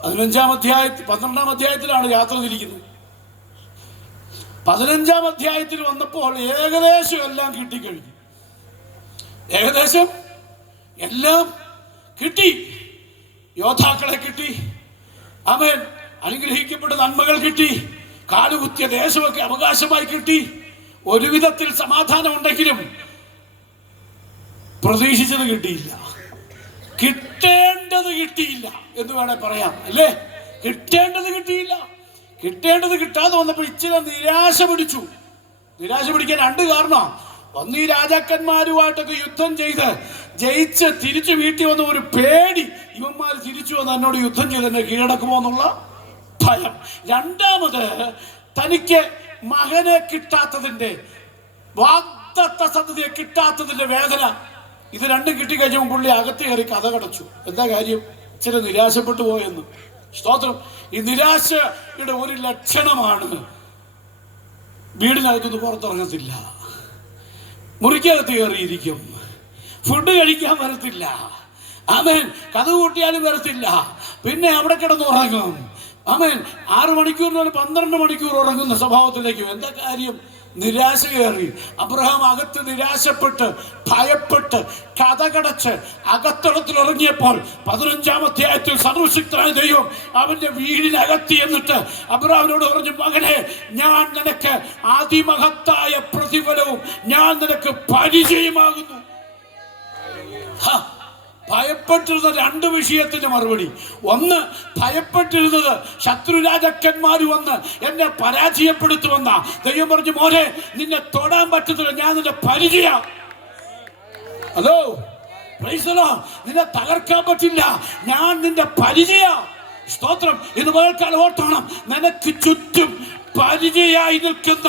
12-ാം അധ്യായത്തിലാണ് യാത്ര തിരിക്കുന്നത്. 15-ാം അധ്യായത്തിൽ വന്നപ്പോൾ ഏകദേശം എല്ലാം കിട്ടിക്കഴിഞ്ഞു. ഏകദേശം എല്ലാം കിട്ടി. യോദ്ധാക്കളെ കിട്ടി. ആമേൻ. അനുഗ്രഹിക്കപ്പെട്ട നന്മകൾ കിട്ടി. കാലുകുത്തിയ ദേശമൊക്കെ അവകാശമായി കിട്ടി. ഒരു വിധത്തിൽ സമാധാനം ഉണ്ടെങ്കിലും പ്രതീക്ഷിച്ചത് കിട്ടിയില്ല. കിട്ടേണ്ടത് കിട്ടിയില്ല എന്ന് വേണേ പറയാം, അല്ലേ? കിട്ടേണ്ടത് കിട്ടിയില്ല. കിട്ടേണ്ടത് കിട്ടാതെ വന്നപ്പോൾ ഇച്ചിരി നിരാശ പിടിച്ചു. നിരാശ പിടിക്കാൻ രണ്ട് കാരണം. ഒന്ന്, ഈ രാജാക്കന്മാരുമായിട്ടൊക്കെ യുദ്ധം ചെയ്ത് ജയിച്ച് തിരിച്ചു വീട്ടിൽ വന്ന ഒരു പേടി, ഇവന്മാർ തിരിച്ചു വന്ന് എന്നോട് യുദ്ധം ചെയ്ത് എന്നെ കീഴടക്കുമോ എന്നുള്ള ഭയം. രണ്ടാമത്, തനിക്ക് മകനെ കിട്ടാത്തതിന്റെ, വാഗ്ദത്ത സന്തതിയെ കിട്ടാത്തതിന്റെ വേദന. ഇത് രണ്ടും കിട്ടിക്കഴിഞ്ഞപ്പോൾ പുള്ളി അകത്ത് കയറി കഥ കടച്ചു. എന്താ കാര്യം? ഇച്ചിരി നിരാശപ്പെട്ടു പോയെന്ന്. സ്തോത്രം. ഈ നിരാശയുടെ ഒരു ലക്ഷണമാണ് വീടിനകത്തുനിന്ന് പുറത്തിറങ്ങത്തില്ല, മുറിക്കകത്ത് കയറിയിരിക്കും, ഫുഡ് കഴിക്കാൻ വരത്തില്ല, ആമേൻ, കഥ കൂട്ടിയാലും വരത്തില്ല, പിന്നെ അവിടെ കിടന്ന് ഉറങ്ങും. ആമേൻ. 6 മണിക്കൂറിന് 12 മണിക്കൂർ ഉറങ്ങുന്ന സ്വഭാവത്തിലേക്കും. എന്താ കാര്യം? നിരാശ കയറി. അബ്രഹാം അകത്ത് നിരാശപ്പെട്ട്, ഭയപ്പെട്ട്, കഥകടച്ച് അകത്തളത്തിൽ ഇറങ്ങിയപ്പോൾ 15-ാം അധ്യായത്തിൽ സർവശക്തനായ ദൈവം അവന്റെ വീടിനകത്തി എന്നിട്ട് അബ്രഹാമിനോട് പറഞ്ഞു, മകനെ, ഞാൻ നിനക്ക് അതിമഹത്തായ പ്രതിഫലവും ഞാൻ നിനക്ക് പരിചയമാകുന്നു. ഭയപ്പെട്ടിരുന്ന 2 വിഷയത്തിന്റെ മറുപടി. ഒന്ന്, ഭയപ്പെട്ടിരുന്നത് ശത്രു രാജാക്കന്മാർ വന്ന് എന്നെ പരാജയപ്പെടുത്തുമെന്ന. ദൈവം പറഞ്ഞു, മോനെ, നിന്നെ തൊടാൻ പറ്റത്തില്ല, ഞാൻ നിന്റെ പരിചയം. Hello, price the Lord. നിന്നെ തകർക്കാൻ പറ്റില്ല, ഞാൻ നിന്റെ പരിചയം. സ്തോത്രം. ഇത് വേൾക്കാലം ഓർത്തോണം. നിനക്ക് ചുറ്റും പരിചയായി നിൽക്കുന്ന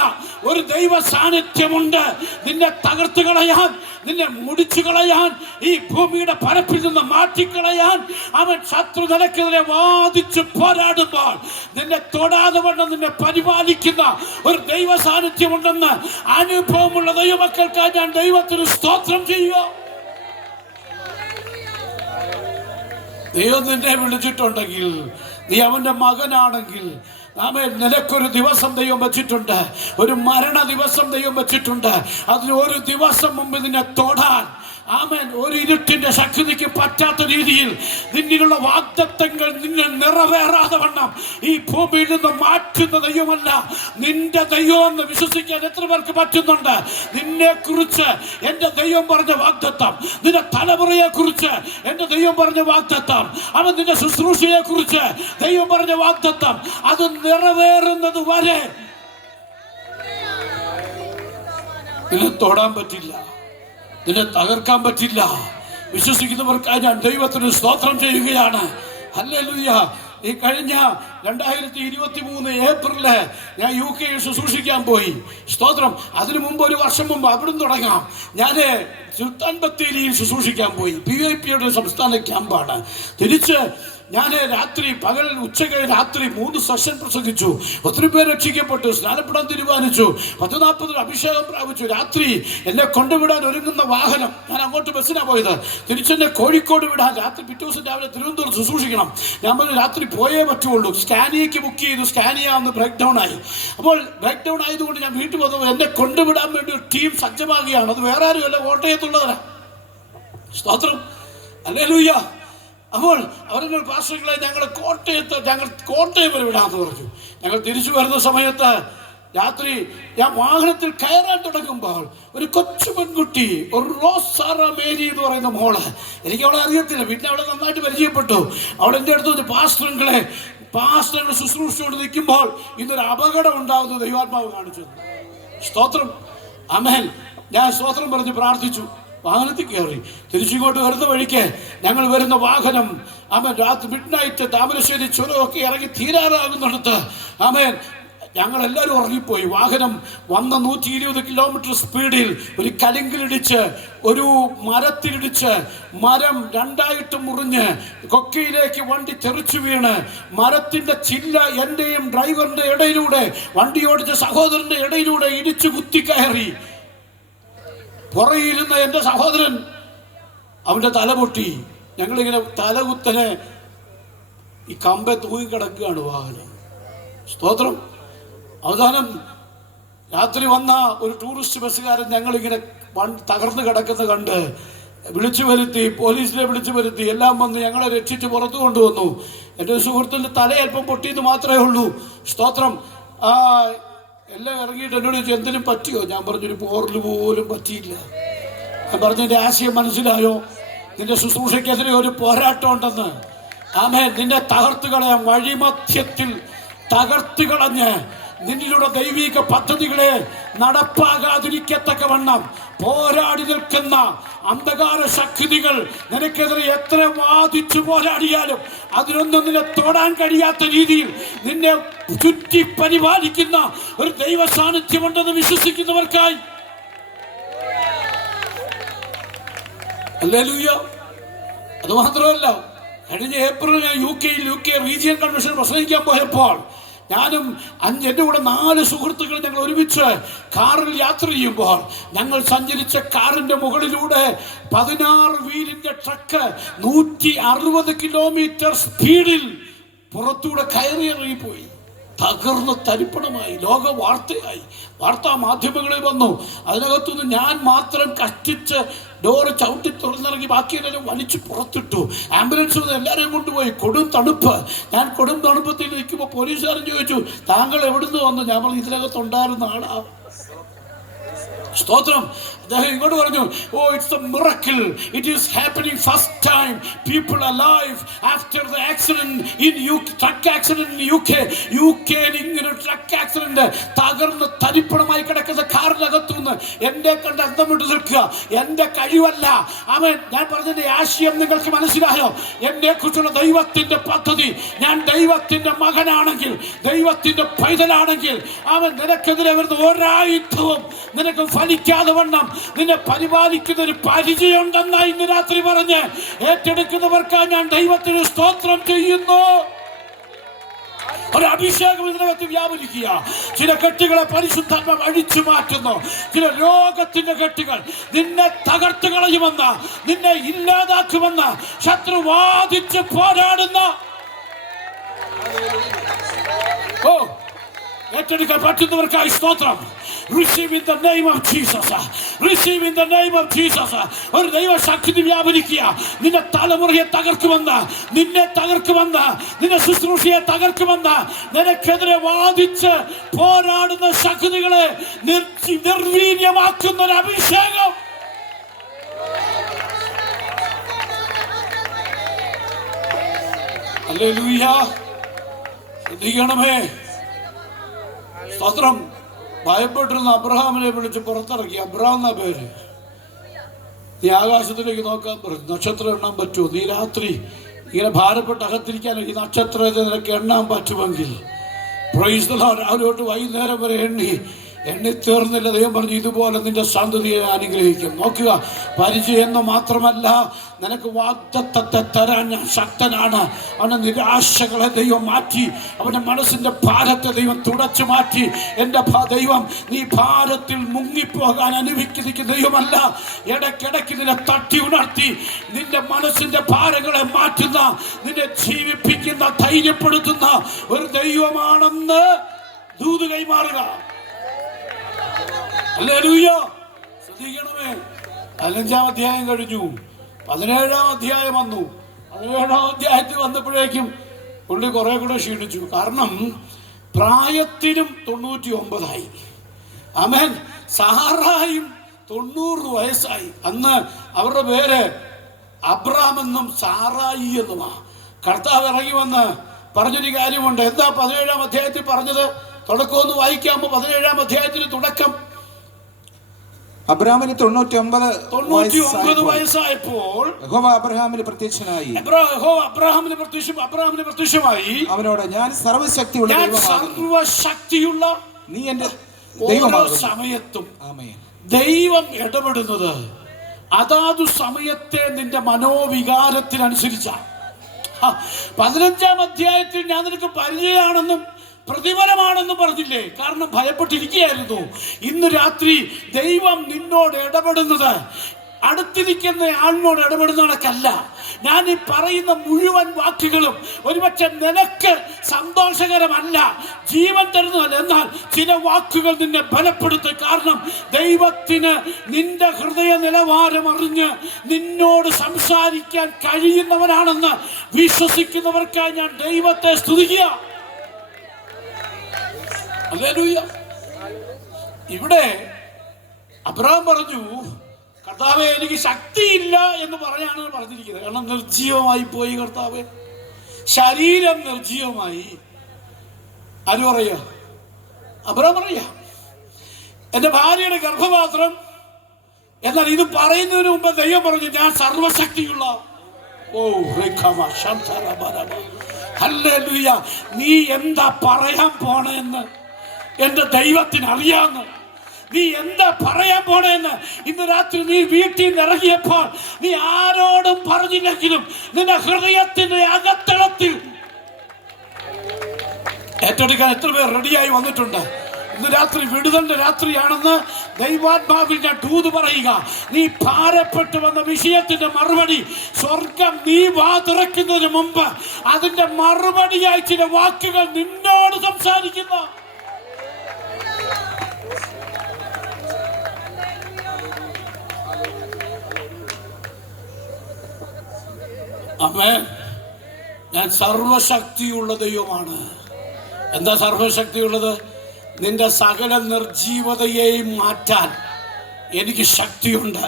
ഒരു ദൈവ സാന്നിധ്യമുണ്ട്. നിന്നെ തകർത്ത് കളയാൻ, നിന്നെ മുടിച്ചു കളയാൻ, ഈ ഭൂമിയുടെ പരപ്പിൽ നിന്ന് മാറ്റിക്കളയാൻ അവൻ ശത്രു നിനക്കെതിരെ വാദിച്ച് പോരാടുമ്പോൾ നിന്നെ തൊടാതെ വണ്ണം നിന്നെ പരിപാലിക്കുന്ന ഒരു ദൈവ സാന്നിധ്യമുണ്ടെന്ന് അനുഭവമുള്ള ദൈവമക്കൾക്കായി ഞാൻ ദൈവത്തിന് സ്തോത്രം ചെയ്യുക. ദൈവം നിന്നെ വിളിച്ചിട്ടുണ്ടെങ്കിൽ, നീ അവന്റെ മകനാണെങ്കിൽ, ആമേൻ, നിനക്കൊരു ദിവസം ദൈവം വെച്ചിട്ടുണ്ട്. ഒരു മരണ ദിവസം ദൈവം വെച്ചിട്ടുണ്ട്. അതിന് ഒരു ദിവസം മുമ്പ് നിന്നെ തൊടാൻ, ആമേൻ, ഒരു ഇരുട്ടിന്റെ ശക്തിക്ക് പറ്റാത്ത രീതിയിൽ നിന്നിലുള്ള വാഗ്ദത്തങ്ങൾ നിങ്ങൾ നിറവേറാതെ വണ്ണം ഈ ഭൂമിയിൽ നിന്ന് മാറ്റുന്ന ദൈവമല്ല നിന്റെ ദൈവം എന്ന് വിശ്വസിക്കാൻ എത്ര പേർക്ക് പറ്റുന്നുണ്ട്? നിന്നെ കുറിച്ച് എന്റെ ദൈവം പറഞ്ഞ വാഗ്ദത്തം, നിന്റെ തലമുറയെ കുറിച്ച് എന്റെ ദൈവം പറഞ്ഞ വാഗ്ദത്തം, അവൻ നിന്റെ ശുശ്രൂഷയെ കുറിച്ച് ദൈവം പറഞ്ഞ വാഗ്ദത്തം, അത് നിറവേറുന്നത് വരെ നിന്നെ തൊടാൻ പറ്റില്ല, നിന്നെ തകർക്കാൻ പറ്റില്ല. വിശ്വസിക്കുന്നവർക്കായി ഞാൻ ദൈവത്തിന് സ്തോത്രം ചെയ്യുകയാണ്. ഹല്ലേലൂയ. ഈ കഴിഞ്ഞ 2023 ഏപ്രിലില് ഞാൻ UK ശുശ്രൂഷിക്കാൻ പോയി. സ്തോത്രം. അതിനു മുമ്പ് 1 വർഷം മുമ്പ് അവിടുന്ന് തുടങ്ങാം. ഞാൻ സുൽത്താൻ ബത്തേരിയിൽ ശുശ്രൂഷിക്കാൻ പോയി. PYPയുടെ സംസ്ഥാന ക്യാമ്പാണ്. തിരിച്ച് ഞാൻ പകൽ ഉച്ചയ്ക്ക് രാത്രി 3 സെഷൻ പ്രസംഗിച്ചു. ഒത്തിരി പേര് രക്ഷിക്കപ്പെട്ടു, സ്നാനപ്പെടാൻ തീരുമാനിച്ചു, 10-40 അഭിഷേകം പ്രാപിച്ചു. രാത്രി എന്നെ കൊണ്ടുവിടാൻ ഒരുങ്ങുന്ന വാഹനം, ഞാൻ അങ്ങോട്ട് ബസ്സിനാണ് പോയത്, തിരിച്ചെന്നെ കോഴിക്കോട് വിടാൻ. രാത്രി പിറ്റേ ദിവസം രാവിലെ തിരുവനന്തപുരം ശുശ്രൂഷിക്കണം. ഞാൻ പറഞ്ഞു രാത്രി പോയേ പറ്റുള്ളൂ. സ്കാനിയയ്ക്ക് ബുക്ക് ചെയ്തു. സ്കാനിയ അന്ന് ബ്രേക്ക് ഡൗൺ ആയി. അപ്പോൾ ബ്രേക്ക് ഡൗൺ ആയതുകൊണ്ട് ഞാൻ വീട്ടിൽ വന്നു. എന്നെ കൊണ്ടുവിടാൻ വേണ്ടി ഒരു ടീം സജ്ജമാകുകയാണ്. അത് വേറെ ആരുമല്ല, കോട്ടയത്തുള്ളവരാ. സ്തോത്രം. ഹല്ലേലൂയ. അപ്പോൾ അവരുടെ പാസ്റ്ററുകളെ ഞങ്ങൾ കോട്ടയം വരെ വിടാമെന്ന് പറഞ്ഞു. ഞങ്ങൾ തിരിച്ചു വരുന്ന സമയത്ത് രാത്രി ഞാൻ വാഹനത്തിൽ കയറാൻ തുടങ്ങുമ്പോൾ ഒരു കൊച്ചു പെൺകുട്ടി, ഒരു റോസാറ മേരി എന്ന് പറയുന്ന മോള്, എനിക്ക് അവളെ അറിയത്തില്ല, പിന്നെ അവളെ നന്നായിട്ട് പരിചയപ്പെട്ടു. അവൾ എൻ്റെ അടുത്ത് വന്ന് പാസ്റ്ററുകളെ ശുശ്രൂഷിച്ചുകൊണ്ട് നിൽക്കുമ്പോൾ ഇന്നൊരു അപകടം ഉണ്ടാകുന്നത് ദൈവാത്മാവ് കാണിച്ചു. സ്തോത്രം, ആമേൻ. ഞാൻ സ്തോത്രം പറഞ്ഞ് പ്രാർത്ഥിച്ചു. വാഹനത്തിൽ കയറി തിരിച്ചിങ്ങോട്ട് വരുന്ന വഴിക്ക് ഞങ്ങൾ വരുന്ന വാഹനം രാത്രി മിഡ്നൈറ്റ് താമരശ്ശേരി ചുരമൊക്കെ ഇറങ്ങി തീരാറാകുന്നിടത്ത് ഞങ്ങളെല്ലാവരും ഉറങ്ങിപ്പോയി. വാഹനം വന്ന 120 കിലോമീറ്റർ സ്പീഡിൽ ഒരു കലിങ്കിലിടിച്ച്, ഒരു മരത്തിലിടിച്ച്, മരം രണ്ടായിട്ട് മുറിഞ്ഞ് കൊക്കയിലേക്ക് വണ്ടി തെറിച്ചു വീണ്, മരത്തിൻ്റെ ചില്ല എൻ്റെയും ഡ്രൈവറിൻ്റെ ഇടയിലൂടെ, വണ്ടി ഓടിച്ച സഹോദരൻ്റെ ഇടയിലൂടെ ഇടിച്ചു കുത്തിക്കയറി. പുറകിലിരുന്ന എൻ്റെ സഹോദരൻ, അവൻ്റെ തല പൊട്ടി. ഞങ്ങളിങ്ങനെ തലകുത്തനെ ഈ കമ്പെ തൂങ്ങിക്കിടക്കുകയാണ് വാഹനം. സ്തോത്രം. അവസാനം രാത്രി വന്ന ഒരു ടൂറിസ്റ്റ് ബസ്സുകാരൻ ഞങ്ങളിങ്ങനെ തകർന്ന് കിടക്കുന്ന കണ്ട് വിളിച്ചു വരുത്തി, പോലീസിനെ വിളിച്ചു വരുത്തി, എല്ലാം വന്ന് ഞങ്ങളെ രക്ഷിച്ച് പുറത്തു കൊണ്ടുവന്നു. എൻ്റെ സുഹൃത്തിൻ്റെ തല അല്പം പൊട്ടിയെന്ന് മാത്രമേ ഉള്ളൂ. സ്തോത്രം. എല്ലാം ഇറങ്ങിയിട്ട് എന്നോട് ചോദിച്ചു, എന്തിനും പറ്റിയോ? ഞാൻ പറഞ്ഞൊരു പോറിൽ പോലും പറ്റിയില്ല. ഞാൻ പറഞ്ഞതിൻ്റെ ആശയം മനസ്സിലായോ? നിന്റെ ശുശ്രൂഷയ്ക്കെതിരെ ഒരു പോരാട്ടം ഉണ്ടെന്ന്. ആമേൻ. നിന്നെ തകർത്ത് കളയാൻ, വഴിമധ്യത്തിൽ തകർത്ത് കളഞ്ഞ് നിന്നിലൂടെ ദൈവിക പദ്ധതികളെ നടപ്പാകാതിരിക്കത്തക്കവണ്ണം പോരാടി നിൽക്കുന്ന അന്ധകാര ശക്തികൾ നിനക്കെതിരെ എത്ര വാദിച്ചു പോരാടിയാലും അതിനൊന്നും നിന്നെ തൊടാൻ കഴിയാത്ത രീതിയിൽ നിന്നെ ചുറ്റി പരിപാലിക്കുന്ന ഒരു ദൈവ സാന്നിധ്യമുണ്ടെന്ന് വിശ്വസിക്കുന്നവർക്കായി ഹല്ലേലൂയ. അത് മാത്രമല്ല, കഴിഞ്ഞ ഏപ്രിൽ ഞാൻ യു കെ റീജിയൻ കൺവെൻഷൻ പ്രസംഗിക്കാൻ പോയപ്പോൾ ഞാനും എൻ്റെ കൂടെ 4 സുഹൃത്തുക്കൾ ഞങ്ങൾ ഒരുമിച്ച് കാറിൽ യാത്ര ചെയ്യുമ്പോൾ ഞങ്ങൾ സഞ്ചരിച്ച കാറിൻ്റെ മുകളിലൂടെ 16 വീലിൻ്റെ ട്രക്ക് 160 കിലോമീറ്റർ സ്പീഡിൽ പുറത്തൂടെ കയറിയിറങ്ങിപ്പോയി. തകർന്ന് തരിപ്പണമായി, ലോക വാർത്തയായി, വാർത്താ മാധ്യമങ്ങളിൽ വന്നു. അതിനകത്തുനിന്ന് ഞാൻ മാത്രം കഷ്ടിച്ച് ഡോറ് ചവിട്ടി തുറന്നിറങ്ങി ബാക്കിയെല്ലാം വലിച്ചു പുറത്തിട്ടു. ആംബുലൻസ് വന്ന് എല്ലാവരെയും കൊണ്ടുപോയി. കൊടും തണുപ്പ്. ഞാൻ കൊടും തണുപ്പത്തിൽ നിൽക്കുമ്പോൾ പോലീസുകാരൻ ചോദിച്ചു, താങ്കൾ എവിടുന്ന് വന്നു? ഞാൻ പറഞ്ഞു, ഇതിനകത്തുണ്ടായിരുന്ന ആളാ. സ്തോത്രം. അദ്ദേഹം ഇങ്ങോട്ട് പറഞ്ഞു, oh it's a miracle, it is happening first time people alive after the accident in truck accident in UK. ഇങ്ങനെ ട്രക്ക് ആക്സിഡന്റ് തകർന്ന് തരിപ്പണമായി കിടക്കുന്ന കാറിനകത്തുനിന്ന് എന്നെ കണ്ട് അന്തം വിട്ട് നിൽക്കുക. എൻ്റെ കഴിവല്ല. അവൻ, ഞാൻ പറഞ്ഞതിൻ്റെ ആശയം നിങ്ങൾക്ക് മനസ്സിലായോ? എന്നെ കുറിച്ചുള്ള ദൈവത്തിൻ്റെ പദ്ധതി, ഞാൻ ദൈവത്തിൻ്റെ മകനാണെങ്കിൽ, ദൈവത്തിൻ്റെ പൈതലാണെങ്കിൽ, അവൻ നിനക്കെതിരെ വരുന്ന ഒരായുധവും നിനക്ക് ഫലിക്കാതെ വണ്ണം നിന്നെ പരിപാലിക്കുന്ന ഒരു പരിചയമുണ്ടെന്നായി ഇന്ന് രാത്രി പറഞ്ഞ് ഏറ്റെടുക്കുന്നവർക്കായി ഞാൻ ദൈവത്തിന് സ്തോത്രം ചെയ്യുന്നു. ഒരു അഭിഷേകം ഇതിനകത്ത് വ്യാപരിക്കുക. ചില കെട്ടുകളെ പരിശുദ്ധാത്മ അഴിച്ചു മാറ്റുന്നു. ചില രോഗത്തിന്റെ കെട്ടുകൾ നിന്നെ തകർത്ത് കളയുമെന്ന്, നിന്നെ ഇല്ലാതാക്കുമെന്ന് ശത്രു വാദിച്ച് പോരാടുന്ന ഏറ്റെടുക്കാൻ പറ്റുന്നവർക്കായി സ്തോത്രം. Receive in the name of Jesus. Receive in the name of Jesus. ഒരു ദൈവശക്തി വ്യാപരിക്കുക. നിന്റെ തലമുറയെ തകർക്കുമെന്ന്, നിന്നെ തകർക്കുമെന്ന്, നിന്റെ ശുശ്രൂഷയെ തകർക്കുമെന്ന് നിനക്കെതിരെ വാദിച്ച് പോരാടുന്ന ശക്തികളെ നിർവീര്യമാക്കുന്ന ഒരു അഭിഷേകം. ഹല്ലേലൂയ. ശ്രദ്ധിക്കണമേ. സ്തോത്രം. ഭയപ്പെട്ടിരുന്ന അബ്രഹാമിനെ വിളിച്ച് പുറത്തിറക്കി. അബ്രഹാം എന്നാ പേര്. നീ ആകാശത്തിലേക്ക് നോക്കാൻ പറഞ്ഞു. നക്ഷത്രം എണ്ണാൻ പറ്റുമോ? നീ രാത്രി ഇങ്ങനെ ഭാരപ്പെട്ട് അകത്തിരിക്കാൻ ഈ നക്ഷത്രത്തെ നിനക്ക് എണ്ണാൻ പറ്റുമെങ്കിൽ പ്രൈസ് ദി ലോർഡ്. രാവിലെ വൈകുന്നേരം വരെ എണ്ണി തീർന്നില്ല. ദൈവം പറഞ്ഞു, ഇതുപോലെ നിന്റെ സന്തതിയെ അനുഗ്രഹിക്കും. നോക്കുക, പരിചയം മാത്രമല്ല, നിനക്ക് വാഗ്ദത്തത്തെ തരാൻ ഞാൻ ശക്തനാണ്. അവൻ്റെ നിരാശകളെ ദൈവം മാറ്റി, അവൻ്റെ മനസ്സിൻ്റെ ഭാരത്തെ ദൈവം തുടച്ചു മാറ്റി. എൻ്റെ ദൈവം നീ ഭാരത്തിൽ മുങ്ങിപ്പോകാൻ അനുവദിക്കുന്ന ദൈവമല്ല. ഇടയ്ക്കിടയ്ക്ക് നിന്നെ തട്ടി ഉണർത്തി നിന്റെ മനസ്സിൻ്റെ ഭാരങ്ങളെ മാറ്റുന്ന, നിന്നെ ജീവിപ്പിക്കുന്ന, ധൈര്യപ്പെടുത്തുന്ന ഒരു ദൈവമാണെന്ന് ദൂത് കൈമാറുക. ഹല്ലേലൂയ. ശ്രദ്ധിക്കണമേ. 15-ാം അധ്യായം കഴിഞ്ഞു, 17-ാം അധ്യായം വന്നു. 17-ാം അധ്യായത്തിൽ വന്നപ്പോഴേക്കും പുള്ളി കുറെ കൂടെ ക്ഷീണിച്ചു. കാരണം പ്രായത്തിലും 99 ആമേൻ. സാറായും 90 വയസ്സായി. അന്ന് അവരുടെ പേര് അബ്രാം എന്നും സാറായി എന്നുമാ. കർത്താവ് ഇറങ്ങി വന്ന് പറഞ്ഞൊരു കാര്യമുണ്ട്. എന്താ 17-ാം അധ്യായത്തിൽ പറഞ്ഞത്? തുടക്കമൊന്ന് വായിക്കാമോ? 17-ാം അധ്യായത്തിന് തുടക്കം. അബ്രാമിന് 99 വയസ്സായപ്പോൾ യഹോവ അബ്രഹാമിന് പ്രത്യക്ഷനായി. അബ്രഹാമിന് പ്രത്യക്ഷമായി അവനോട്, ഞാൻ സർവശക്തിയുള്ള നീ എന്റെ ദൈവമാകുന്നു. സമയത്തും ആമേൻ. ദൈവം ഇടപെടുന്നത് അതാതു സമയത്തെ നിന്റെ മനോവികാരത്തിനനുസരിച്ച. 15-ാം അധ്യായത്തിൽ ഞാൻ നിനക്ക് പരിചയമാണെന്നും പ്രതിഫലമാണെന്നും പറഞ്ഞില്ലേ? കാരണം ഭയപ്പെട്ടിരിക്കുകയായിരുന്നു. ഇന്ന് രാത്രി ദൈവം നിന്നോട് ഇടപെടുന്നത് അടുത്തിരിക്കുന്ന ആളിനോട് ഇടപെടുന്ന കണക്കല്ല. ഞാൻ ഈ പറയുന്ന മുഴുവൻ വാക്കുകളും ഒരുപക്ഷെ നിനക്ക് സന്തോഷകരമല്ല, ജീവൻ തരുന്നതല്ല. എന്നാൽ ചില വാക്കുകൾ നിന്നെ ബലപ്പെടുത്തും. കാരണം ദൈവത്തിന് നിന്റെ ഹൃദയ നിലവാരം അറിഞ്ഞ് നിന്നോട് സംസാരിക്കാൻ കഴിയുന്നവനാണെന്ന് വിശ്വസിക്കുന്നവർക്കായി ഞാൻ ദൈവത്തെ സ്തുതിക്കുക. ഹല്ലേലൂയ. ഇവിടെ അബ്രഹാം പറഞ്ഞു, കർത്താവേ, എനിക്ക് ശക്തിയില്ല എന്ന് പറഞ്ഞാണ് പറഞ്ഞിരിക്കുന്നത്. കാരണം നിർജീവമായി പോയി കർത്താവേ, ശരീരം നിർജീവമായി. ആര് പറയാ? അബ്രഹാം പറയാ, എൻ്റെ ഭാര്യയുടെ ഗർഭപാത്രം. എന്നാൽ ഇത് പറയുന്നതിന് മുമ്പ് ദൈവം പറഞ്ഞു, ഞാൻ സർവശക്തിയുള്ള. ഹല്ലേലൂയ. നീ എന്താ പറയാൻ പോണെന്ന് എൻ്റെ ദൈവത്തിന് അറിയാമെന്ന്. നീ എന്താ പറയാൻ പോണെന്ന് ഇന്ന് രാത്രി നീ വീട്ടിൽ നിന്ന് ഇറങ്ങിയപ്പോൾ നീ ആരോടും പറഞ്ഞില്ലെങ്കിലും നിന്റെ ഹൃദയത്തിന്റെ അകത്തളത്തിൽ ഏറ്റെടുക്കാൻ എത്ര പേർ റെഡിയായി വന്നിട്ടുണ്ട്? ഇന്ന് രാത്രി വിടുതലിന്റെ രാത്രിയാണെന്ന് ദൈവാത്മാവിൽ ഞാൻ ദൂത് പറയുക. നീ ഭാരപ്പെട്ടു വന്ന വിഷയത്തിന്റെ മറുപടി സ്വർഗം നീ വാ തുറക്കുന്നതിന് മുമ്പ് അതിന്റെ മറുപടിയായി ചില വാക്കുകൾ നിന്നോട് സംസാരിക്കുന്ന. ആമേൻ. ഞാൻ സർവശക്തിയുള്ള ദൈവമാണ്. എന്താ സർവശക്തിയുള്ളത്? നിന്റെ സകല നിർജീവതയെയും മാറ്റാൻ എനിക്ക് ശക്തിയുണ്ട്.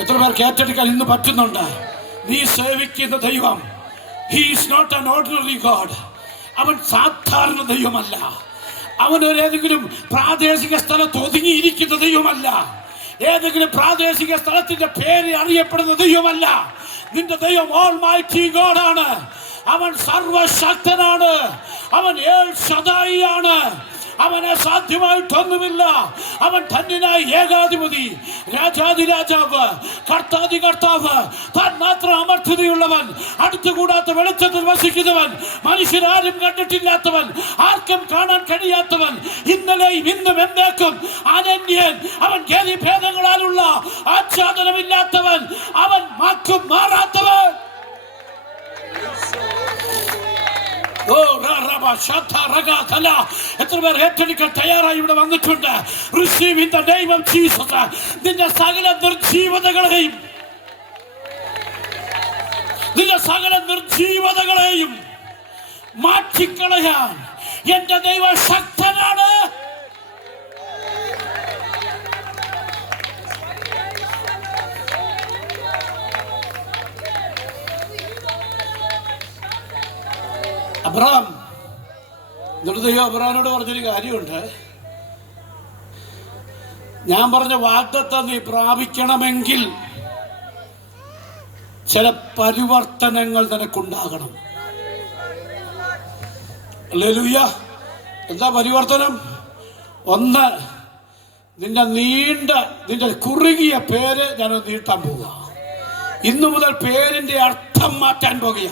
എത്ര പേർക്ക് ഏറ്റെടുക്കാൻ ഇന്ന് പറ്റുന്നുണ്ട്? നീ സേവിക്കുന്ന ദൈവം, he is not an ordinary god. അവൻ സാധാരണ ദൈവമല്ല. അവൻ ഏതെങ്കിലും പ്രാദേശിക സ്ഥലത്ത് ഒതുങ്ങിയിരിക്കുന്ന ദൈവമല്ല. ഏതെങ്കിലും പ്രാദേശിക സ്ഥലത്തിന്റെ പേര് അറിയപ്പെടുന്ന ദൈവമല്ല. നിന്റെ ദൈവം ഓൾമൈറ്റി ഗോഡാണ്. അവൻ സർവശക്തനാണ്. അവൻ ഏൽ ശദായി ആണ്. അവനെ സാധ്യമായിട്ടൊന്നുമില്ല. അവൻ ധന്യനായ ഏകാധിപതി, രാജാതിരാജാവ്, കർത്താതി കർത്താവ്, താൻ മാത്രം അമർത്യതയുള്ളവൻ, അടുത്തുകൂടാത്ത വെളിച്ചത്തിൽ വസിക്കുന്നവൻ, മനുഷ്യരാരും കണ്ടിട്ടില്ലാത്തവൻ, ആർക്കും കാണാൻ കഴിയാത്തവൻ, ഇന്നലെയും ഇന്നും എന്നേക്കും അനന്യൻ. അവൻ ഗതിഭേദങ്ങളാലുള്ള ആച്ഛാദനമില്ലാത്തവൻ, അവൻ മാക്കും മാറാത്തവൻ. എത്ര പേർ ഏറ്റെടുക്കാൻ തയ്യാറായി ഇവിടെ വന്നിട്ടുണ്ട്? Receive in the name of Jesus. നിന്റെ സകല നിർജീവതകളെയും മാറ്റിക്കളയാൻ എന്റെ ദൈവം ശക്തനാണ്. അബ്രഹാം, എന്നിട്ട് ദൈവം അബ്രഹാമിനോട് പറഞ്ഞൊരു കാര്യമുണ്ട്. ഞാൻ പറഞ്ഞ വാഗ്ദത്തം നീ പ്രാപിക്കണമെങ്കിൽ ചില പരിവർത്തനങ്ങൾ നിനക്കുണ്ടാകണം. ഹല്ലേലൂയ. എന്താ പരിവർത്തനം? ഒന്ന്, നിന്റെ കുറുകിയ പേര് ഞാൻ നീട്ടാൻ പോവുക. ഇന്നു മുതൽ പേരിന്റെ അർത്ഥം മാറ്റാൻ പോകുക.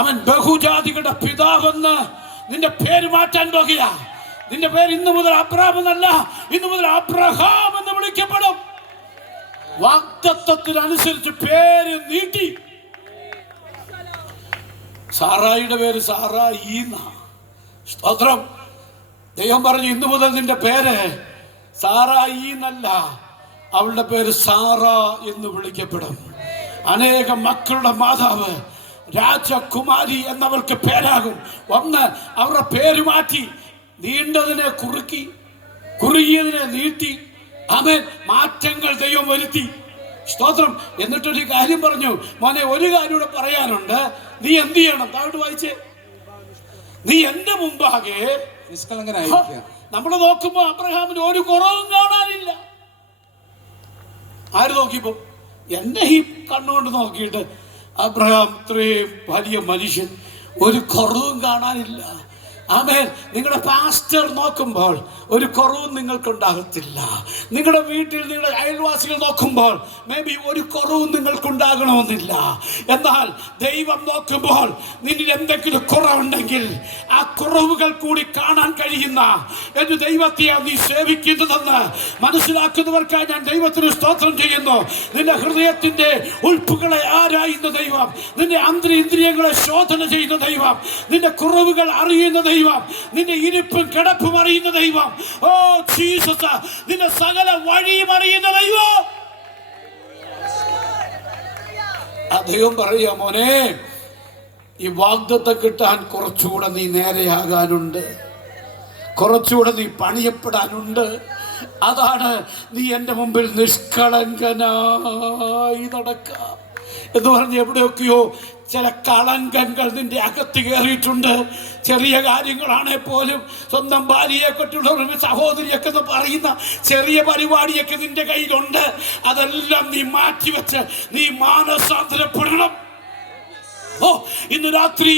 അവൻ ബഹുജാതികളുടെ പിതാവെന്ന് നിന്റെ പേര് മാറ്റാൻ പോകുക. നിന്റെ പേര് ഇന്നു മുതൽ അബ്രഹാം എന്നല്ല, ഇന്നു മുതൽ അബ്രഹാം എന്ന് വിളിക്കപ്പെടും. വാഗ്ദത്തത്തിനനുസരിച്ച് പേര് നീട്ടി. സാറായിയുടെ പേര് സാറായി. സ്തോത്രം. ദൈവം പറഞ്ഞു, ഇന്നു മുതൽ നിന്റെ പേര് സാറായി എന്നല്ല, അവളുടെ പേര് സാറ എന്ന് വിളിക്കപ്പെടും. അനേകം മക്കളുടെ മാതാവ്, രാജകുമാരി എന്നവൾക്ക് പേരാകും. ഒന്ന്, അവരുടെ പേര് മാറ്റി, നീണ്ടതിനെ കുറുക്കി, കുറുകിയതിനെ നീട്ടി. ആമേൻ. മാറ്റങ്ങൾ ദൈവം വരുത്തി. സ്തോത്രം. എന്നിട്ടൊരു കാര്യം പറഞ്ഞു, മോനെ ഒരു കാര്യം കൂടെ പറയാനുണ്ട്. നീ എന്ത് ചെയ്യണം? താഴോട്ട് വായിച്ചേ. നീ എന്റെ മുമ്പാകെ നിഷ്കളങ്കനായിരിക്കുക. നമ്മൾ നോക്കുമ്പോ അബ്രഹാമിന് ഒരു കുറവും കാണാനില്ല. ആര് നോക്കിയപ്പോ? എന്നെ ഈ കണ്ണുകൊണ്ട് നോക്കിയിട്ട് അബ്രഹാം ഇത്രയും വലിയ മനുഷ്യൻ, ഒരു കുറവും കാണാനില്ല. ആമേൻ. നിങ്ങളുടെ പാസ്റ്റർ നോക്കുമ്പോൾ ഒരു കുറവും നിങ്ങൾക്കുണ്ടാകത്തില്ല. നിങ്ങളുടെ വീട്ടിൽ നിങ്ങളുടെ അയൽവാസികൾ നോക്കുമ്പോൾ മേ ബി ഒരു കുറവും നിങ്ങൾക്കുണ്ടാകണമെന്നില്ല. എന്നാൽ ദൈവം നോക്കുമ്പോൾ നിന്നിൽ എന്തെങ്കിലും കുറവുണ്ടെങ്കിൽ ആ കുറവുകൾ കൂടി കാണാൻ കഴിയുന്ന ഒരു ദൈവത്തെയാണ് നീ സേവിക്കുന്നതെന്ന് മനസ്സിലാക്കുന്നവർക്കായി ഞാൻ ദൈവത്തിന് സ്തോത്രം ചെയ്യുന്നു. നിന്റെ ഹൃദയത്തിന്റെ ഉൾപ്പുകളെ ആരായുന്ന ദൈവം, നിന്റെ ഇന്ദ്രിയങ്ങളെ ശോധന ചെയ്യുന്ന ദൈവം, നിന്റെ കുറവുകൾ അറിയുന്ന ദൈവം, നിന്റെ ഇരിപ്പും കിടപ്പും അറിയുന്ന ദൈവം, ഓ ജീസസ്, നിന്റെ സകല വഴിയും അറിയുന്ന ദൈവം. ആ ദൈവം പറയാ, മോനെ ഈ വാഗ്ദത്തം കിട്ടാൻ കുറച്ചുകൂടെ നീ നേരെയാകാനുണ്ട്, കുറച്ചുകൂടെ നീ പണിയപ്പെടാനുണ്ട്. അതാണ് നീ എൻ്റെ മുമ്പിൽ നിഷ്കളങ്കനായി നടക്കാം എന്ന് പറഞ്ഞ് എവിടെയൊക്കെയോ ചില കളങ്കങ്ങൾ നിന്റെ അകത്ത് കയറിയിട്ടുണ്ട്. ചെറിയ കാര്യങ്ങളാണെ പോലും സ്വന്തം ഭാര്യയെ കൊണ്ടുള്ള സഹോദരിയൊക്കെ എന്ന് പറയുന്ന ചെറിയ പരിപാടിയൊക്കെ നിന്റെ കയ്യിലുണ്ട്. അതെല്ലാം നീ മാറ്റിവെച്ച് നീ മാനസാന്തരപ്പെടണം. ഓ, ഇന്ന് രാത്രി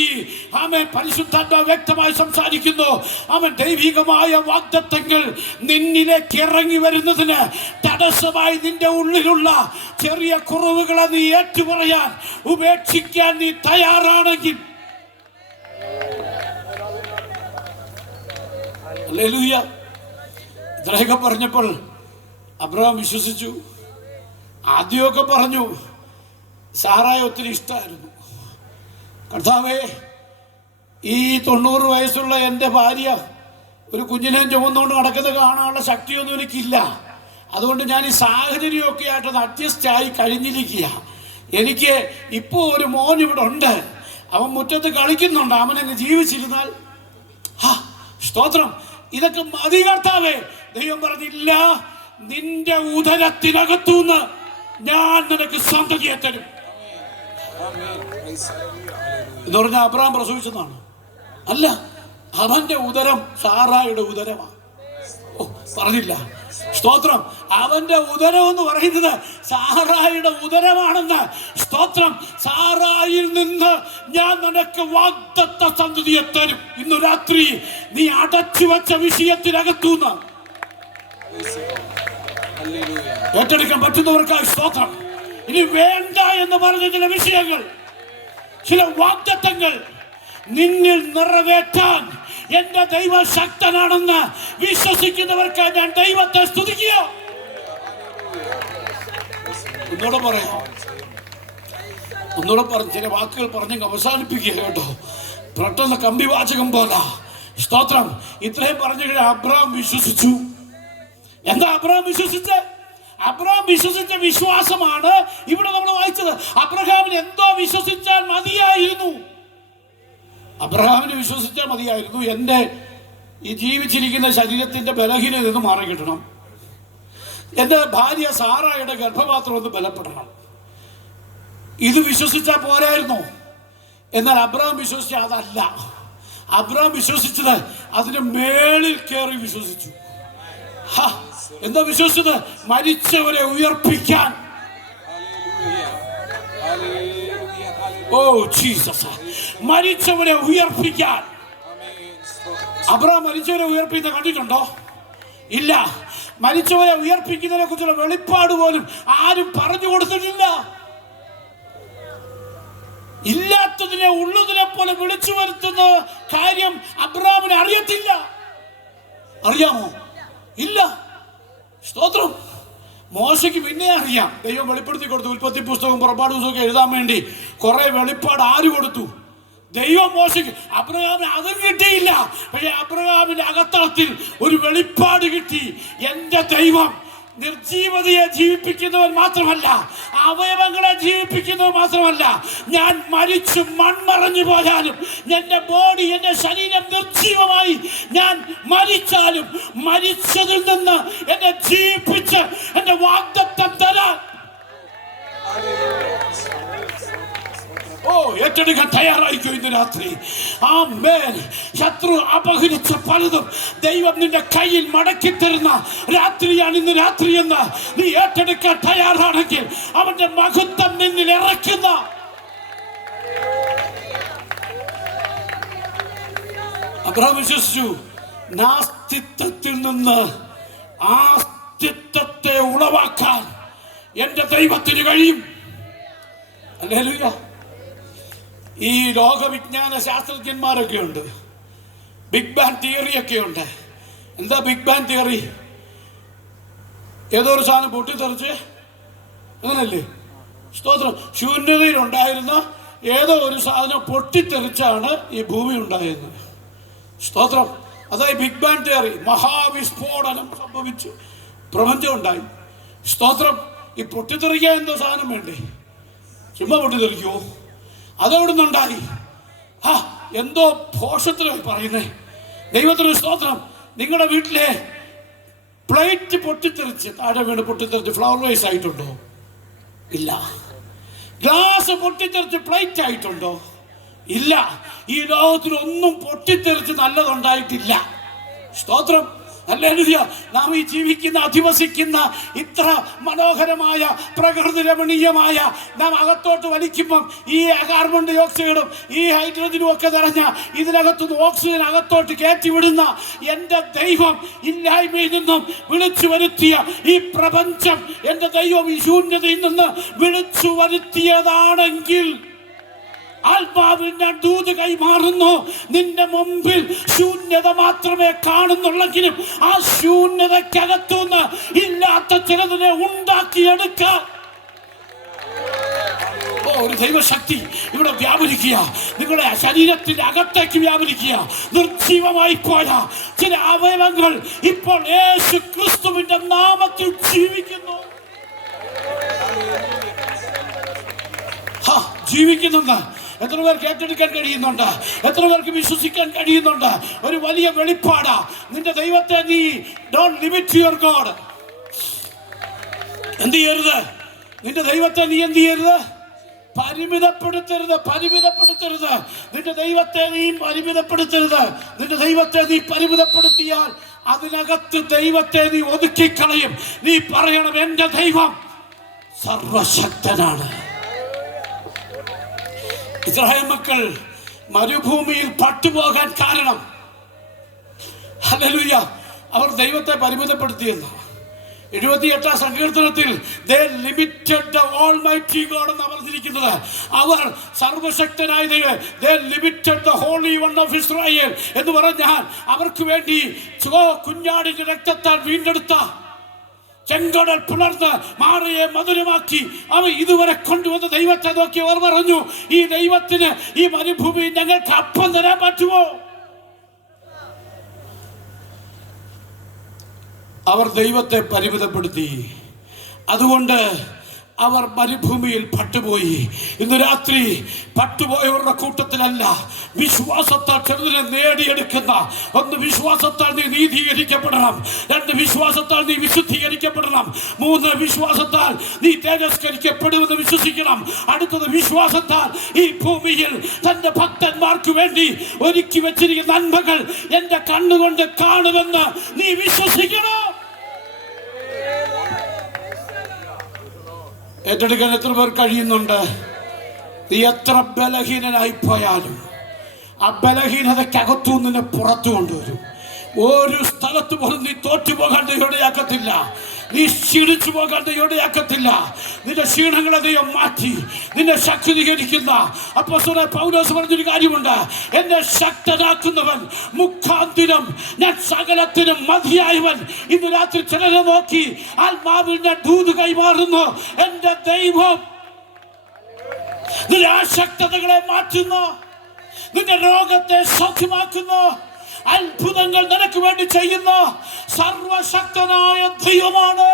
ആമേൻ പരിശുദ്ധാത്മാവ് വ്യക്തമായി സംസാരിക്കുന്നു. ആമേൻ ദൈവികമായ വാഗ്ദത്തങ്ങൾ നിന്നിലേക്ക് ഇറങ്ങി വരുന്നതിന് തടസ്സമായി നിന്റെ ഉള്ളിലുള്ള ചെറിയ കുറവുകളെ നീ ഏറ്റുപറയാൻ, ഉപേക്ഷിക്കാൻ നീ തയ്യാറാണെങ്കിൽ, ഹല്ലേലൂയ. ഇത്രയൊക്കെ പറഞ്ഞപ്പോൾ അബ്രഹാം വിശ്വസിച്ചു. ആദ്യമൊക്കെ പറഞ്ഞു സാറായെ ഒത്തിരി ഇഷ്ടമായിരുന്നു. കർത്താവേ, ഈ 90 വയസ്സുള്ള എൻ്റെ ഭാര്യ ഒരു കുഞ്ഞിനെ ചുമന്നുകൊണ്ട് നടക്കുന്നത് കാണാനുള്ള ശക്തിയൊന്നും എനിക്കില്ല. അതുകൊണ്ട് ഞാൻ ഈ സാഹചര്യമൊക്കെ ആയിട്ടൊന്ന് അഡ്ജസ്റ്റ് ആയി കഴിഞ്ഞിരിക്കുക. എനിക്ക് ഇപ്പോൾ ഒരു മോൻ ഇവിടെ ഉണ്ട്, അവൻ മുറ്റത്ത് കളിക്കുന്നുണ്ട്, അവനങ്ങ് ജീവിച്ചിരുന്നാൽ സ്തോത്രം, ഇതൊക്കെ മതി കർത്താവേ. ദൈവം പറഞ്ഞില്ല, നിന്റെ ഉദരത്തിനകത്തുനിന്ന് ഞാൻ നിനക്ക് സന്തതിയെ തരും എന്ന് പറഞ്ഞ അബ്രഹാം പ്രസവിച്ചതാണ്. അല്ല, അവന്റെ ഉദരം സാറായുടെ ഉദരമാണ്. ഓ, പറഞ്ഞില്ല. സ്തോത്രം. അവന്റെ ഉദരം എന്ന് പറയുന്നത് സാറായുടെ ഉദരമാണെന്ന്. സ്തോത്രം. സാറായിൽ നിന്ന് ഞാൻ നിനക്ക് വാഗ്ദത്ത സന്തതിയെ തരും. ഇന്നു രാത്രി നീ അടച്ചു വച്ച വിഷയത്തിനകത്തുനിന്ന് ഏറ്റെടുക്കാൻ പറ്റുന്നവർക്കായി സ്തോത്രം. ഇനി വേണ്ട എന്ന് പറഞ്ഞ ചില വിഷയങ്ങൾ, ചില വാഗ്ദത്തങ്ങൾ നിന്നിൽ നിറവേറ്റാൻ എന്റെ ദൈവം ശക്തനാണെന്ന് വിശ്വസിക്കുന്നവർക്ക് ഞാൻ ദൈവത്തെ സ്തുതിക്കുക. ഒന്നുകൂടെ പറയാം, ഒന്നുകൂടെ പറഞ്ഞ് ചില വാക്കുകൾ പറഞ്ഞ് അവസാനിപ്പിക്കുക കേട്ടോ. പെട്ടെന്ന് കമ്പിവാചകം പോലെ. സ്തോത്രം. ഇത്രയും പറഞ്ഞു കഴിഞ്ഞാൽ അബ്രഹാം വിശ്വസിച്ചു. എന്താ അബ്രഹാം വിശ്വസിച്ചത്? അബ്രഹാം വിശ്വസിച്ച വിശ്വാസമാണ് ഇവിടെ നമ്മൾ വായിച്ചത്. അബ്രഹാമിന് എന്തോ വിശ്വസിച്ചാൽ മതിയായിരുന്നു. അബ്രഹാമിന് വിശ്വസിച്ചാൽ മതിയായിരുന്നു, എൻ്റെ ഈ ജീവിച്ചിരിക്കുന്ന ശരീരത്തിന്റെ ബലഹീനത നിന്ന് മാറി കിട്ടണം, എൻ്റെ ഭാര്യ സാറായുടെ ഗർഭപാത്രം ഒന്ന് ബലപ്പെടണം. ഇത് വിശ്വസിച്ചാൽ പോരായിരുന്നു. എന്നാൽ അബ്രഹാം വിശ്വസിച്ച അതല്ല. അബ്രഹാം വിശ്വസിച്ചത് അതിന് മേളിൽ കയറി വിശ്വസിച്ചു. എന്താ വിശ്വസിച്ചത്? മരിച്ചവരെ ഉയർപ്പിക്കാൻ. ഓ ജീസസ്, മരിച്ചവരെ ഉയർപ്പിക്കാൻ. അബ്രഹാം മരിച്ചവരെ ഉയർപ്പിക്കുന്ന കണ്ടിട്ടുണ്ടോ? ഇല്ല. മരിച്ചവരെ ഉയർപ്പിക്കുന്നതിനെ കുറിച്ചുള്ള വെളിപ്പാട് പോലും ആരും പറഞ്ഞു കൊടുത്തിട്ടില്ല. ഇല്ലാത്തതിനെ ഉള്ളതിനെ പോലെ വിളിച്ചു വരുത്തുന്ന കാര്യം അബ്രഹാമിന് അറിയത്തില്ല. അറിയാമോ? ഇല്ല. സ്തോത്രം. മോശയ്ക്ക് പിന്നെ അറിയാം. ദൈവം വെളിപ്പെടുത്തി കൊടുത്തു. ഉൽപ്പത്തി പുസ്തകവും പുറപ്പാട് പുസ്തകമൊക്കെ എഴുതാൻ വേണ്ടി കുറെ വെളിപ്പാട് ആര് കൊടുത്തു? ദൈവം മോശയ്ക്ക്. അബ്രഹാമിന് അതും കിട്ടിയില്ല. പക്ഷെ അബ്രഹാമിന്റെ അകത്തളത്തിൽ ഒരു വെളിപ്പാട് കിട്ടി. എന്റെ ദൈവം നിർജീവതയെ ജീവിപ്പിക്കുന്നവൻ മാത്രമല്ല, അവയവങ്ങളെ ജീവിപ്പിക്കുന്നത് മാത്രമല്ല, ഞാൻ മരിച്ചു മൺമറഞ്ഞു പോയാലും, എന്റെ ബോഡി, എന്റെ ശരീരം നിർജീവമായി ഞാൻ മരിച്ചാലും, മരിച്ചതിൽ നിന്ന് എന്നെ ജീവിപ്പിച്ച് എന്റെ വാഗ്ദത്തം തരാൻ ഏറ്റെടുക്കാൻ തയ്യാറായിക്കോ ഇന്ന് രാത്രി. ആമേൻ. ശത്രു അപഹരിച്ച പലതും ദൈവം നിന്റെ കയ്യിൽ മടക്കി തരുന്ന രാത്രിയാണ് ഇന്ന് രാത്രി എന്ന് നീ ഏറ്റെടുക്കാൻ തയ്യാറാണെങ്കിൽ അവന്റെ മഹത്വം നിന്നിൽ ഇറക്കുന്ന അബ്രഹാം വിശ്വസിച്ചു, നാസ്തിത്വത്തിൽ നിന്ന് ആസ്തിത്വത്തെ ഉളവാക്കാൻ എന്റെ ദൈവത്തിന് കഴിയും. ഹല്ലേലൂയ. ഈ ലോകവിജ്ഞാന ശാസ്ത്രജ്ഞന്മാരൊക്കെ ഉണ്ട്, ബിഗ് ബാങ് തിയറി ഒക്കെ ഉണ്ട്. എന്താ ബിഗ് ബാങ് തിയറി? ഏതോ ഒരു സാധനം പൊട്ടിത്തെറിച്ച്, അങ്ങനല്ലേ? സ്തോത്രം. ശൂന്യതയിൽ ഉണ്ടായിരുന്ന ഏതോ ഒരു സാധനം പൊട്ടിത്തെറിച്ചാണ് ഈ ഭൂമി ഉണ്ടായത്. സ്തോത്രം. അതായത് ബിഗ് ബാങ് തിയറി. മഹാവിസ്ഫോടനം സംഭവിച്ചു, പ്രപഞ്ചം ഉണ്ടായി. സ്തോത്രം. ഈ പൊട്ടിത്തെറിക്കാൻ എന്തോ സാധനം വേണ്ടേ? ചുമ്മാ പൊട്ടിത്തെറിക്കുമോ? അതോടുന്നുണ്ടായി. എന്തോ ഭോഷത്തിലായി പറയുന്നേ. ദൈവത്തിന് സ്തോത്രം. നിങ്ങളുടെ വീട്ടിലെ പ്ലേറ്റ് പൊട്ടിത്തെറിച്ച് താഴെ വീണ് പൊട്ടിത്തെറിച്ച് ഫ്ലവർ വൈസ് ആയിട്ടുണ്ടോ? ഇല്ല. ഗ്ലാസ് പൊട്ടിത്തെറിച്ച് പ്ലേറ്റ് ആയിട്ടുണ്ടോ? ഇല്ല. ഈ ലോകത്തിലൊന്നും പൊട്ടിത്തെറിച്ച് നല്ലതുണ്ടായിട്ടില്ല. സ്തോത്രം. ഹല്ലേലൂയ. നാം ഈ ജീവിക്കുന്ന, അധിവസിക്കുന്ന ഇത്ര മനോഹരമായ പ്രകൃതി രമണീയമായ നാം അകത്തോട്ട് വലിക്കുമ്പം ഈ കാർബൺ ഡൈ ഓക്സൈഡും ഈ ഹൈഡ്രജനും ഒക്കെ നിറഞ്ഞ ഇതിനകത്തുനിന്ന് ഓക്സിജൻ അകത്തോട്ട് കയറ്റി വിടുന്ന എൻ്റെ ദൈവം ഇല്ലായ്മയിൽ നിന്നും വിളിച്ചു വരുത്തിയ ഈ പ്രപഞ്ചം എൻ്റെ ദൈവം ഈ ശൂന്യതയിൽ നിന്ന് വിളിച്ചു വരുത്തിയതാണെങ്കിൽ ആത്മാവിൽ ഞാൻ ദൂത് കൈമാറുന്നു. നിന്റെ മുമ്പിൽ ശൂന്യത മാത്രമേ കാണുന്നുള്ളെങ്കിലും ആ ശൂന്യതക്കകത്തുനിന്ന് ഇല്ലാത്ത ചിലതിനെ ഉണ്ടാക്കിയെടുക്കാൻ ഒരു ദൈവശക്തി ഇവിടെ വ്യാപരിക്കുക. നിങ്ങളുടെ ശരീരത്തിന്റെ അകത്തേക്ക് വ്യാപരിക്കുക. നിർജീവമായി പോയ ചില അവയവങ്ങൾ ഇപ്പോൾ യേശു ക്രിസ്തുവിന്റെ നാമത്തിൽ ജീവിക്കുന്നു. ജീവിക്കുന്നുണ്ട്. എത്ര പേർക്ക് ഏറ്റെടുക്കാൻ കഴിയുന്നുണ്ട്? എത്ര പേർക്ക് വിശ്വസിക്കാൻ കഴിയുന്നുണ്ട്? ഒരു വലിയ വെളിപ്പാടാ. നിന്റെ ദൈവത്തെ നീ ഡോണ്ട് ലിമിറ്റ് യുവർ ഗോഡ്. എന്ത് ചെയ്യരുത്? നിന്റെ ദൈവത്തെ നീ എന്ത് ചെയ്യരുത്? പരിമിതപ്പെടുത്തരുത്. പരിമിതപ്പെടുത്തരുത്. നിന്റെ ദൈവത്തെ നീ പരിമിതപ്പെടുത്തരുത്. നിന്റെ ദൈവത്തെ നീ പരിമിതപ്പെടുത്തിയാൽ അതിനകത്ത് ദൈവത്തെ നീ ഒതുക്കിക്കളയും. നീ പറയണം, എന്റെ ദൈവം സർവശക്തനാണ്. ഇസ്രായേൽ മക്കൾ മരുഭൂമിയിൽ പട്ടുപോകാൻ കാരണം, ഹല്ലേലൂയ, അവർ ദൈവത്തെ പരിമിതപ്പെടുത്തിയെന്ന്. 78 സങ്കീർത്തനത്തിൽ they limited the almighty God എന്ന് പറഞ്ഞിരിക്കുന്നത്. അവർ സർവശക്തനായ ദൈവം, they limited the holy one of Israel എന്ന് പറഞ്ഞാൽ അവർക്ക് വേണ്ടി കുഞ്ഞാടിന്റെ രക്തത്താൽ വീണ്ടെടുത്ത ചെങ്കടൽ പുലർന്ന് മാറിയെ മധുരമാക്കി അവ ഇതുവരെ കൊണ്ടുവന്ന ദൈവത്തെ നോക്കി അവർ പറഞ്ഞു, ഈ ദൈവത്തിന് ഈ മരുഭൂമി ഞങ്ങൾക്ക് അപ്പം തരാൻ പറ്റുമോ? അവർ ദൈവത്തെ പരിമിതപ്പെടുത്തി. അതുകൊണ്ട് അവർ മരുഭൂമിയിൽ പട്ടുപോയി. ഇന്ന് രാത്രി പട്ടുപോയവരുടെ കൂട്ടത്തിലല്ല, വിശ്വാസത്താൽ ചെറുതിനെ നേടിയെടുക്കുന്ന ഒന്ന്. വിശ്വാസത്താൽ നീ നീതീകരിക്കപ്പെടണം. 2 വിശ്വാസത്താൽ നീ വിശുദ്ധീകരിക്കപ്പെടണം. 3 വിശ്വാസത്താൽ നീ തേജസ്കരിക്കപ്പെടുമെന്ന് വിശ്വസിക്കണം. അടുത്തത് വിശ്വാസത്താൽ ഈ ഭൂമിയിൽ തന്റെ ഭക്തന്മാർക്ക് വേണ്ടി ഒരുക്കി വെച്ചിരിക്കുന്ന നന്മകൾ എന്റെ കണ്ണുകൊണ്ട് കാണുമെന്ന് നീ വിശ്വസിക്കണം. ഏറ്റെടുക്കാൻ എത്ര പേർ കഴിയുന്നുണ്ട്? നീ എത്ര ബലഹീനനായി പോയാലും ആ ബലഹീനതയ്ക്കകത്തു നിന്നെ പുറത്തു കൊണ്ടുവരും. ഒരു സ്ഥലത്ത് പോലും നീ തോറ്റുപോകാൻ ദൈവയാക്കത്തില്ല. നീ ക്ഷീണിച്ചു പോകാൻ ദൈവയാക്കത്തില്ല. നിന്റെ ക്ഷീണങ്ങളെ ദൈവം മാറ്റി നിന്നെ ശക്തീകരിക്കുന്ന അപ്പോസ്തലൻ പൗലോസ് പറഞ്ഞൊരു കാര്യമുണ്ട്, എന്നെ ശക്തനാക്കുന്നവൻ മുഖാന്തിരം ഞാൻ സകലത്തിനും മതിയായവൻ. ഇന്ന് രാത്രി ചിലരെ നോക്കി ആത്മാവിൽ ഞാൻ ദൂത് കൈമാറുന്നു. എന്റെ ദൈവം നിന്റെ ആശക്തതകളെ മാറ്റുന്നു, നിന്റെ രോഗത്തെ സൗഖ്യമാക്കുന്നു, അത്ഭുതങ്ങൾ നിനക്ക് വേണ്ടി ചെയ്യുന്ന സർവശക്തനായ ദൈവമാണ്.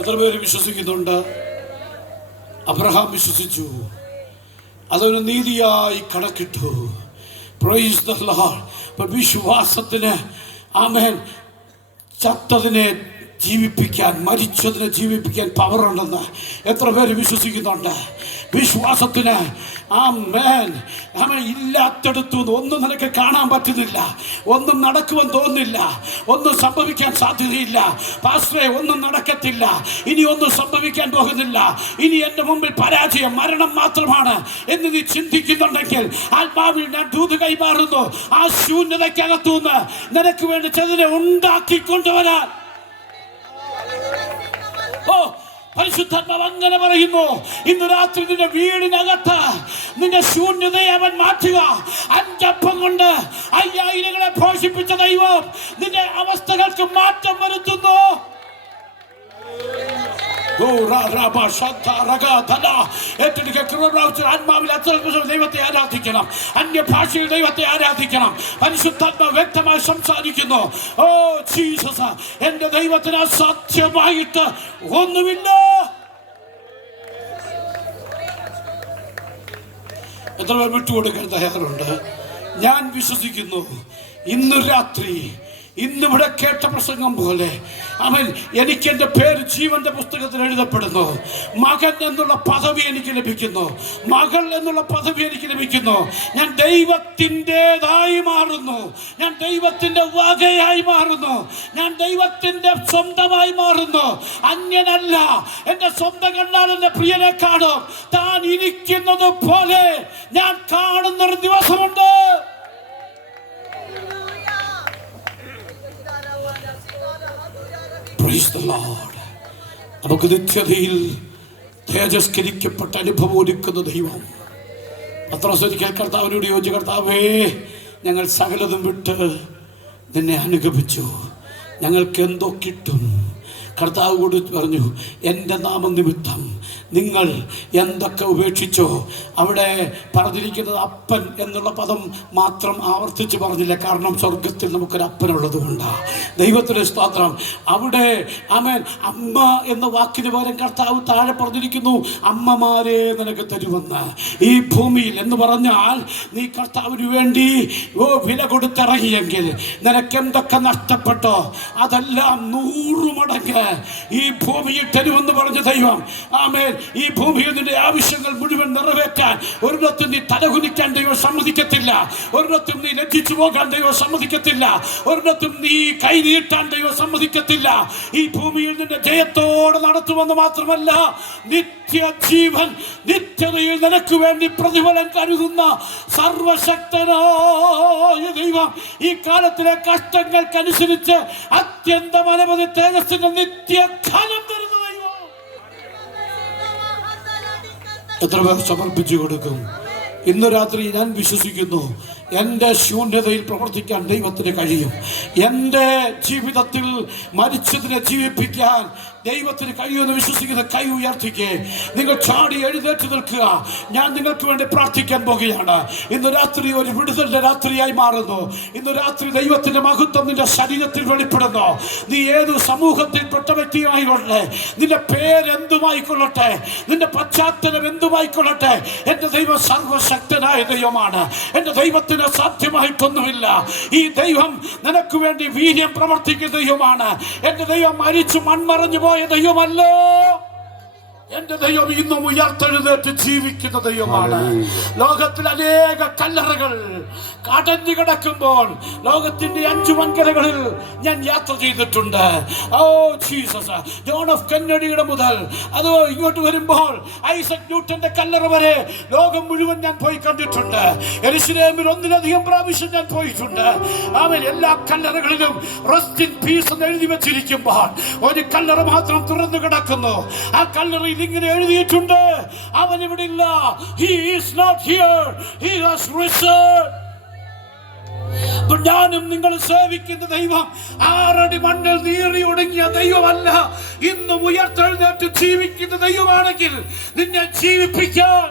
എത്ര പേര് വിശ്വസിക്കുന്നുണ്ട്? അബ്രഹാം വിശ്വസിച്ചു, അതൊരു നീതിയായി കണക്കിട്ടു. Praise the lord. വിശ്വാസത്തിന് ആമേൻ ചത്തതിനെ ജീവിപ്പിക്കാൻ, മരിച്ചതിനെ ജീവിപ്പിക്കാൻ പവറുണ്ടെന്ന് എത്ര പേര് വിശ്വസിക്കുന്നുണ്ട്? വിശ്വാസത്തിന് ആമേൻ ആമേൻ ഇല്ലാത്തടത്തു ഒന്നും നിനക്ക് കാണാൻ പറ്റുന്നില്ല, ഒന്നും നടക്കുവാൻ തോന്നുന്നില്ല, ഒന്നും സംഭവിക്കാൻ സാധ്യതയില്ല. പാസ്റ്ററെ ഒന്നും നടക്കത്തില്ല, ഇനി ഒന്നും സംഭവിക്കാൻ പോകുന്നില്ല, ഇനി എൻ്റെ മുമ്പിൽ പരാജയം, മരണം മാത്രമാണ് എന്ന് നീ ചിന്തിക്കുന്നുണ്ടെങ്കിൽ ആത്മാവിൽ ഞാൻ ദൂത് കൈമാറുന്നു. ആ ശൂന്യതയ്ക്കകത്തുനിന്ന് നിനക്ക് വേണ്ടി ചിലതിനെ ഉണ്ടാക്കിക്കൊണ്ടുവരാൻ പരിശുദ്ധാത്മാവ് അങ്ങനെ പറയുന്നു. ഇന്ന് രാത്രി നിന്റെ വീടിനകത്ത് നിന്റെ ശൂന്യതയെ അവൻ മാറ്റുക. 5 അപ്പം കൊണ്ട് 5000 പോഷിപ്പിച്ച ദൈവം നിന്റെ അവസ്ഥകൾക്ക് മാറ്റം വരുത്തുന്നു. ആത്മാവിൽ ദൈവത്തെ ആരാധിക്കണം, അന്യഭാഷയിൽ ദൈവത്തെ ആരാധിക്കണം. പരിശുദ്ധാത്മാവ് വ്യക്തമായി സംസാരിക്കുന്നു. ഓ ജീസസ്, എന്റെ ദൈവത്തിന് അസാധ്യമായിട്ട് ഒന്നുമില്ല. എത്ര പേർ വിട്ടുകൊടുക്കാൻ തയ്യാറുണ്ട്? ഞാൻ വിശ്വസിക്കുന്നു ഇന്ന് രാത്രി ഇന്നിവിടെ കേട്ട പ്രസംഗം പോലെ അവൻ എനിക്ക് എൻ്റെ പേര് ജീവന്റെ പുസ്തകത്തിൽ എഴുതപ്പെടുന്നു. മകൻ എന്നുള്ള പദവി എനിക്ക് ലഭിക്കുന്നു, മകൾ എന്നുള്ള പദവി എനിക്ക് ലഭിക്കുന്നു. ഞാൻ ദൈവത്തിൻ്റെതായി മാറുന്നു, ഞാൻ ദൈവത്തിൻ്റെ വകയായി മാറുന്നു, ഞാൻ ദൈവത്തിൻ്റെ സ്വന്തമായി മാറുന്നു. അന്യനല്ല, എൻ്റെ സ്വന്തം കണ്ടാൽ എൻ്റെ പ്രിയനെ കാണും. താൻ ഇരിക്കുന്നത് പോലെ ഞാൻ കാണുന്നൊരു ദിവസമുണ്ട്. Praise the Lord. നമുക്ക് നിത്യതയിൽ തേജസ്കരിക്കപ്പെട്ട അനുഭവം ഒരുക്കുന്ന ദൈവം. പത്രോസൊരിക്കൽ കർത്താവിനോട് ചോദിച്ചു, കർത്താവേ, ഞങ്ങൾ സകലതും വിട്ട് നിന്നെ അനുഗമിച്ചു, ഞങ്ങൾക്ക് എന്തോ കിട്ടും? കർത്താവ് കൂടി പറഞ്ഞു, എൻ്റെ നാമനിമിത്തം നിങ്ങൾ എന്തൊക്കെ ഉപേക്ഷിച്ചോ. അവിടെ പറഞ്ഞിരിക്കുന്നത് അപ്പൻ എന്നുള്ള പദം മാത്രം ആവർത്തിച്ച് പറഞ്ഞില്ല, കാരണം സ്വർഗത്തിൽ നമുക്കൊരു അപ്പനുള്ളത് കൊണ്ടാണ്. ദൈവത്തിൻ്റെ സ്തോത്രം. അവിടെ ആമേൻ അമ്മ എന്ന വാക്കിന് പകരം കർത്താവ് താഴെ പറഞ്ഞിരിക്കുന്നു, അമ്മമാരെ നിനക്ക് തരുമെന്ന്. ഈ ഭൂമിയിൽ എന്ന് പറഞ്ഞാൽ നീ കർത്താവിന് വേണ്ടി വില കൊടുത്തിറങ്ങിയെങ്കിൽ നിനക്ക് എന്തൊക്കെ നഷ്ടപ്പെട്ടോ അതെല്ലാം 100 മടങ്ങ് ഈ ഭൂമിയിൽ തരുമെന്ന് പറഞ്ഞ ദൈവം. ആമേൻ. ഈ ഭൂമിയിൽ നിന്റെ ആവശ്യങ്ങൾ മുഴുവൻ നിറവേറ്റാൻ ഒരിടത്തും നീ തലകുനിക്കാൻ ദൈവം സമ്മതിക്കത്തില്ല, ഒരിടത്തും നീ ലജ്ജിച്ചു പോകാൻ ദൈവം സമ്മതിക്കത്തില്ല, ഒരിടത്തും നീ കൈ നീട്ടാൻ ദൈവം സമ്മതിക്കത്തില്ല. ഈ ഭൂമിയിൽ നിന്റെ ജയത്തോടെ നടത്തുമെന്ന് മാത്രമല്ല, നിത്യജീവൻ, നിത്യതയിൽ നിനക്ക് വേണ്ടി പ്രതിഫലം കരുതുന്ന സർവശക്തനായ ദൈവം ഈ കാലത്തിലെ കഷ്ടങ്ങൾക്കനുസരിച്ച് അത്യന്തം അനവധി തേജസ്സിന്റെ നിത്യകാലം തരുന്ന ദൈവം. എത്ര പേർ സമർപ്പിച്ചു കൊടുക്കും? ഇന്ന് രാത്രി ഞാൻ വിശ്വസിക്കുന്നു എൻ്റെ ശൂന്യതയിൽ പ്രവർത്തിക്കാൻ ദൈവത്തിന് കഴിയും. എൻ്റെ ജീവിതത്തിൽ മരിച്ചതിനെ ജീവിപ്പിക്കാൻ ദൈവത്തിന് കഴിയുമെന്ന് വിശ്വസിക്കുന്ന കൈ ഉയർത്തിക്കേ. നിങ്ങൾ ചാടി എഴുന്നേറ്റ് നിൽക്കുക. ഞാൻ നിങ്ങൾക്ക് വേണ്ടി പ്രാർത്ഥിക്കാൻ പോകുകയാണ്. ഇന്ന് രാത്രി ഒരു വിടുതലിന്റെ രാത്രിയായി മാറുന്നു. ഇന്ന് രാത്രി ദൈവത്തിന്റെ മഹത്വം നിന്റെ ശരീരത്തിൽ വെളിപ്പെടുന്നു. നീ ഏതു സമൂഹത്തിൽപ്പെട്ട വ്യക്തിയായിക്കൊള്ളട്ടെ, നിന്റെ പേരെന്തുമായിക്കൊള്ളട്ടെ, നിന്റെ പശ്ചാത്തലം എന്തുമായിക്കൊള്ളട്ടെ, എൻ്റെ ദൈവം സർവശക്തനായ ദൈവമാണ്. എൻ്റെ ദൈവത്തിന് സാധ്യമായിട്ടൊന്നുമില്ല. ഈ ദൈവം നിനക്ക് വേണ്ടി വീര്യം പ്രവർത്തിക്കുന്ന ദൈവമാണ്. എൻ്റെ ദൈവം മരിച്ചു മൺമറഞ്ഞു പോയ ദൈവമല്ല. എന്റെ ദൈവം ഇന്നും ഉയർത്തെഴുന്നേറ്റ് ജീവിക്കുന്ന ദൈവമാണ്. ലോകത്തിൽ അനേക കല്ലറകൾ കടഞ്ഞു കിടക്കുമ്പോൾ ലോകത്തിന്റെ 5 വൻകരകളിൽ ഞാൻ യാത്ര ചെയ്തിട്ടുണ്ട്. ഓ ജീസസ്, ജോൺ എഫ് കെന്നഡിയുടെ മുതൽ അതോ ഇങ്ങോട്ട് വരുമ്പോൾ ഐസക് ന്യൂട്ടന്റെ കല്ലറ വരെ ലോകം മുഴുവൻ ഞാൻ പോയി കണ്ടിട്ടുണ്ട്. യെരുശലേമിൽ 1-ലധികം പ്രാവശ്യം ഞാൻ പോയിട്ടുണ്ട്. അവൻ എല്ലാ കല്ലറകളിലും റെസ്റ്റ് ഇൻ പീസ് എന്ന് എഴുതി വെച്ചിരിക്കുമ്പോൾ ഒരു കല്ലറ മാത്രം തുറന്നു കിടക്കുന്നു. ആ കല്ലറയിൽ ഇങ്ങനെ എഴുതിയിട്ടുണ്ട്, അവൻ ഇവിടെ ഇല്ല. He is not here. He has risen. ഞാനും നിങ്ങൾ സേവിക്കുന്ന ദൈവം 6 അടി മണ്ണിൽ നീറി ഒടുങ്ങിയ ദൈവമല്ല, ഇന്നും ഉയർത്തെഴുന്നേറ്റ് ജീവിക്കുന്ന ദൈവമാണെങ്കിൽ നിന്നെ ജീവിപ്പിക്കാൻ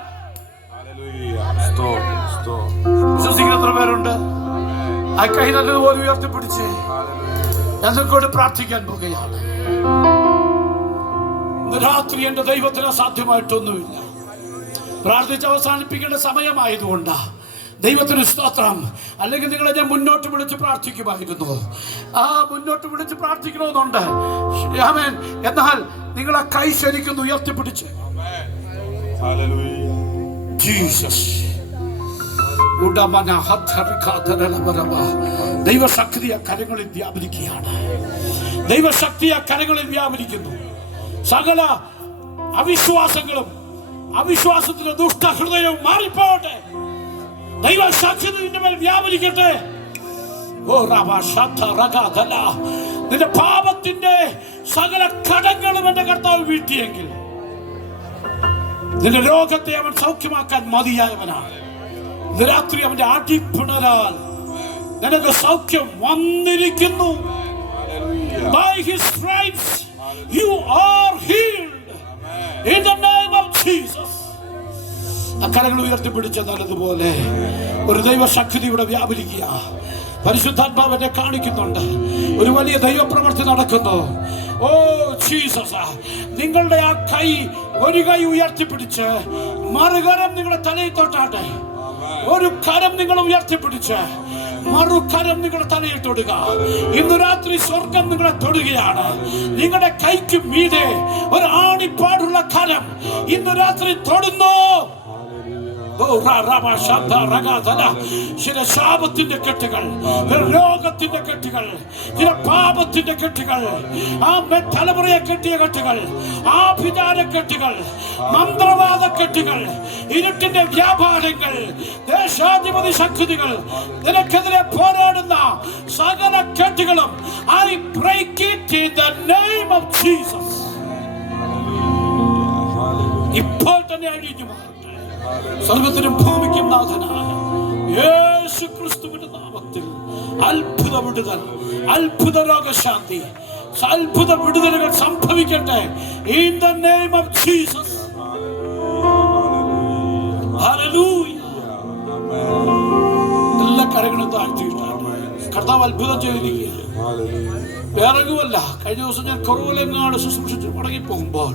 വിശ്വസിക്കുന്ന പേരുണ്ട്. ആ കൈ നല്ലതുപോലെ ഉയർത്തിപ്പിടിച്ച് ഞങ്ങൾക്കോട് പ്രാർത്ഥിക്കാൻ പോകുകയാണ്. ഇന്ന് രാത്രി എൻ്റെ ദൈവത്തിന് അസാധ്യമായിട്ടൊന്നുമില്ല. പ്രാർത്ഥിച്ച് അവസാനിപ്പിക്കേണ്ട സമയമായതുകൊണ്ടാ. ദൈവത്തിന് സ്തോത്രം. അല്ലെങ്കിൽ നിങ്ങളെ ഞാൻ മുന്നോട്ട് വിളിച്ച് പ്രാർത്ഥിക്കുമായിരുന്നു. മുന്നോട്ട് വിളിച്ച് പ്രാർത്ഥിക്കണമെന്നുണ്ട്. ആമേൻ. എന്നാൽ നിങ്ങളെ കൈ ശരിക്കും ഉയർത്തിപ്പിടിച്ച് ജീസസ് ദൈവശക്തി ആ കരങ്ങളിൽ വ്യാപരിക്കുകയാണ്. ദൈവശക്തി ആ കരങ്ങളിൽ വ്യാപരിക്കുന്നു. സകല അവിശ്വാസങ്ങളും അവിശ്വാസത്തിന്റെ ദുഷ്ടഹൃദയവും മാറിപ്പോട്ടെ. ദൈവശക്തി നിന്റെ മേൽ വ്യാപരിക്കട്ടെ. നിന്റെ പാപത്തിന്റെ സകല കടങ്ങളും എന്റെ കർത്താവ് വീട്ടിയെങ്കിൽ നിന്റെ രോഗത്തെ അവൻ സൗഖ്യമാക്കാൻ മതിയായവനാണ്. ഇന്ന് രാത്രി അവന്റെ അടിപ്പിണരാൽ നിനക്ക് സൗഖ്യം വന്നിരിക്കുന്നു. By his stripes you are healed in the name of Jesus. അക്കരങ്ങൾ ഉയർത്തിപ്പിടിച്ച നല്ലതുപോലെ ഒരു ദൈവശക്തി ഇവിടെ വ്യാപരിക്കുക. പരിശുദ്ധാത്മാവ് എന്നെ കാണിക്കുന്നുണ്ട്. ഒരു വലിയ ദൈവപ്രവൃത്തി നടക്കുന്നു. ഓ ജീസസ്, നിങ്ങളുടെ ആ കൈ, ഒരു കൈ ഉയർത്തിപ്പിടിച്ച് മറുകരം നിങ്ങളുടെ തലയിൽ തൊട്ടാട്ടെ. ഒരു കരം നിങ്ങൾ ഉയർത്തിപ്പിടിച്ച് മറുകരം നിങ്ങളുടെ തലയിൽ തൊടുക. ഇന്ന് രാത്രി സ്വർഗം നിങ്ങളെ തൊടുകയാണ്. നിങ്ങളുടെ കൈക്ക് മീതെ ഒരു ആണിപ്പാടുള്ള കരം ഇന്ന് രാത്രി തൊടുന്നു. ചില ശാപത്തിന്റെ കെട്ടുകൾ, രോഗത്തിന്റെ കെട്ടുകൾ, ചില പാപത്തിന്റെ കെട്ടുകൾ, ആ തലമുറയെ കെട്ടിയ കെട്ടുകൾ, ആഭിചാര കെട്ടുകൾ, മന്ത്രവാദ കെട്ടുകൾ, ഇരുട്ടിന്റെ വ്യാപാരങ്ങൾ, ദേശാധിപതി ശക്തികൾ, നിനക്കെതിരെ പോരാടുന്ന സകല കെട്ടുകളും I break it in the name of Jesus. ഇപ്പോൾ തന്നെ അഴിഞ്ഞു മാറട്ടെ. സ്വർഗത്തിനും ഭൂമിക്കും നാഥനായ യേശു ക്രിസ്തുവിന്റെ നാമത്തിൽ അത്ഭുത വിടുതൽ, അത്ഭുത രോഗശാന്തി, അത്ഭുത വിടുതലുകൾ സംഭവിക്കട്ടെ. In the name of Jesus. Hallelujah. എല്ലാ കരങ്ങളും താഴ്ത്തിയിട്ടാണ് കർത്താവ് അത്ഭുതം ചെയ്തിരിക്കുക. വേറെങ്ങുമല്ല. കഴിഞ്ഞ ദിവസം ഞാൻ കുറവലങ്ങാട് ശുശ്രൂഷിച്ച് മടങ്ങി പോകുമ്പോൾ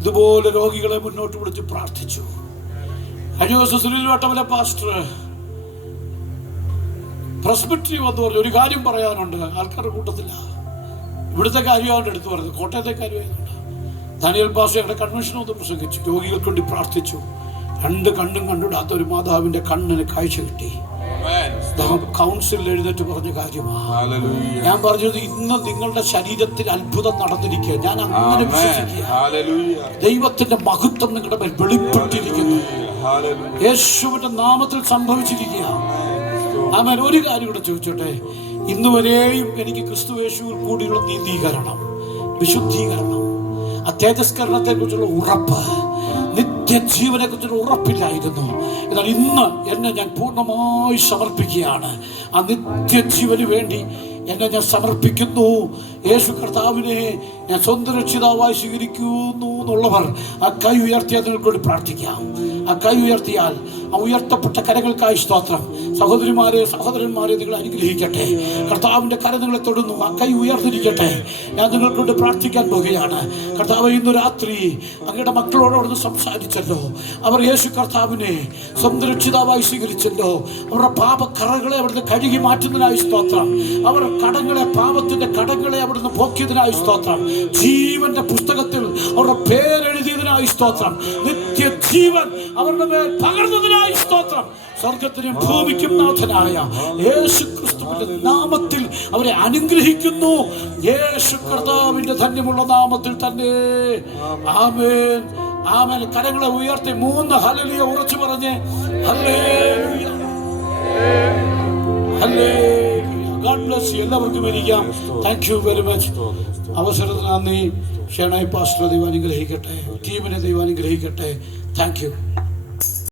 ഇതുപോലെ രോഗികളെ മുന്നോട്ട് വിളിച്ച് പ്രാർത്ഥിച്ചു. കഴിഞ്ഞ ദിവസം സുനിൽവട്ടമല പാസ്റ്റർ പ്രസ്ബിറ്ററി വന്ന് പറഞ്ഞു, ഒരു കാര്യം പറയാനുണ്ട്. ആൾക്കാരുടെ കൂട്ടത്തില്ല, ഇവിടുത്തെ കാര്യമാണ് എടുത്തു പറഞ്ഞത്, കോട്ടയത്തെ കാര്യമായതുകൊണ്ട്. ദാനിയേൽ പാസ്റ്റർ ഞങ്ങളുടെ കൺവെൻഷൻ ഒന്ന് പ്രസംഗിച്ചു, രോഗികൾക്ക് വേണ്ടി പ്രാർത്ഥിച്ചു. രണ്ട് കണ്ണും കണ്ടിടാത്ത ഒരു മാതാവിന്റെ കണ്ണിന് കാഴ്ച കിട്ടി. കൗൺസിലിൽ എഴുന്നേറ്റ് പറഞ്ഞ കാര്യമാണ്. ഞാൻ പറഞ്ഞത് ഇന്ന് നിങ്ങളുടെ ശരീരത്തിൽ അത്ഭുതം നടന്നിരിക്കുക. ഞാൻ അങ്ങനെ വിശ്വസിക്കുക. ദൈവത്തിന്റെ മഹത്വം നിങ്ങളുടെ മേൽ വെളിപ്പെട്ടിരിക്കുന്നു. യേശുവിന്റെ നാമത്തിൽ സംഭവിച്ചിരിക്കുക. ആമേൻ. ഒരു കാര്യം കൂടെ ചോദിച്ചോട്ടെ. ഇന്നുവരെയും എനിക്ക് ക്രിസ്തു യേശുവിൽ കൂടിയുള്ള നീതീകരണം, വിശുദ്ധീകരണം, ആ തേജസ്കരണത്തെ കുറിച്ചുള്ള ഉറപ്പ്, നിത്യജീവനെ കുറിച്ചുള്ള ഉറപ്പില്ലായിരുന്നു. എന്നാൽ ഇന്ന് എന്നെ ഞാൻ പൂർണ്ണമായി സമർപ്പിക്കുകയാണ്. ആ നിത്യജീവന് വേണ്ടി എന്നെ ഞാൻ സമർപ്പിക്കുന്നു. യേശു കർത്താവിനെ ഞാൻ സ്വന്തം രക്ഷിതാവായി സ്വീകരിക്കുന്നു എന്നുള്ളവർ ആ കൈ ഉയർത്തിയാൽ നിങ്ങൾക്ക് വേണ്ടി പ്രാർത്ഥിക്കാം. ആ കൈ ഉയർത്തിയാൽ ആ ഉയർത്തപ്പെട്ട കരങ്ങൾക്കായി സ്തോത്രം. സഹോദരിമാരെ, സഹോദരന്മാരെ, നിങ്ങൾ അനുഗ്രഹിക്കട്ടെ. കർത്താവിന്റെ കര നിങ്ങളെ തൊടുന്നു. ആ കൈ ഉയർന്നിരിക്കട്ടെ. ഞാൻ നിങ്ങൾക്ക് വേണ്ടി പ്രാർത്ഥിക്കാൻ പോകുകയാണ്. കർത്താവ്, ഇന്ന് രാത്രി അങ്ങയുടെ മക്കളോട് അവിടുന്ന് സംസാരിച്ചല്ലോ. അവർ യേശു കർത്താവിനെ സ്വന്തം രക്ഷിതാവായി സ്വീകരിച്ചല്ലോ. അവരുടെ പാപക്കറകളെ അവിടുന്ന് കഴുകി മാറ്റുന്നതിനായി സ്തോത്രം. അവർ കടങ്ങളെ, പാപത്തിന്റെ കടങ്ങളെ അവിടുന്ന് പോക്കിയതിനായി സ്തോത്രം. ജീവന്റെ പുസ്തകത്തിൽ അവരുടെ പേരെഴുതിയതിനായി സ്തോത്രം. നിത്യജീവൻ അവരുടെ മേൽ പകർന്നതിനായി സ്തോത്രം. സ്വർഗത്തിനും ഭൂമിക്കും നാഥനായ യേശു ക്രിസ്തുവിന്റെ നാമത്തിൽ അവരെ അനുഗ്രഹിക്കുന്നു. യേശു കർത്താവിന്റെ ധന്യമുള്ള നാമത്തിൽ തന്നെ. ആമേൻ, ആമേൻ. കരങ്ങളെ ഉയർത്തി 3 ഹല്ലേലൂയ ഉറച്ചു പറഞ്ഞ് ഹല്ലേലൂയ, ഹല്ലേലൂയ. God bless you. എല്ലാവർക്കും ഇരിക്കാം. Thank you very much. അവസരത്തിന് നന്ദി. ഷേണായി പാസ്റ്റർ ദൈവം അനുഗ്രഹിക്കട്ടെ. ടീമിനെ ദൈവം അനുഗ്രഹിക്കട്ടെ. Thank U.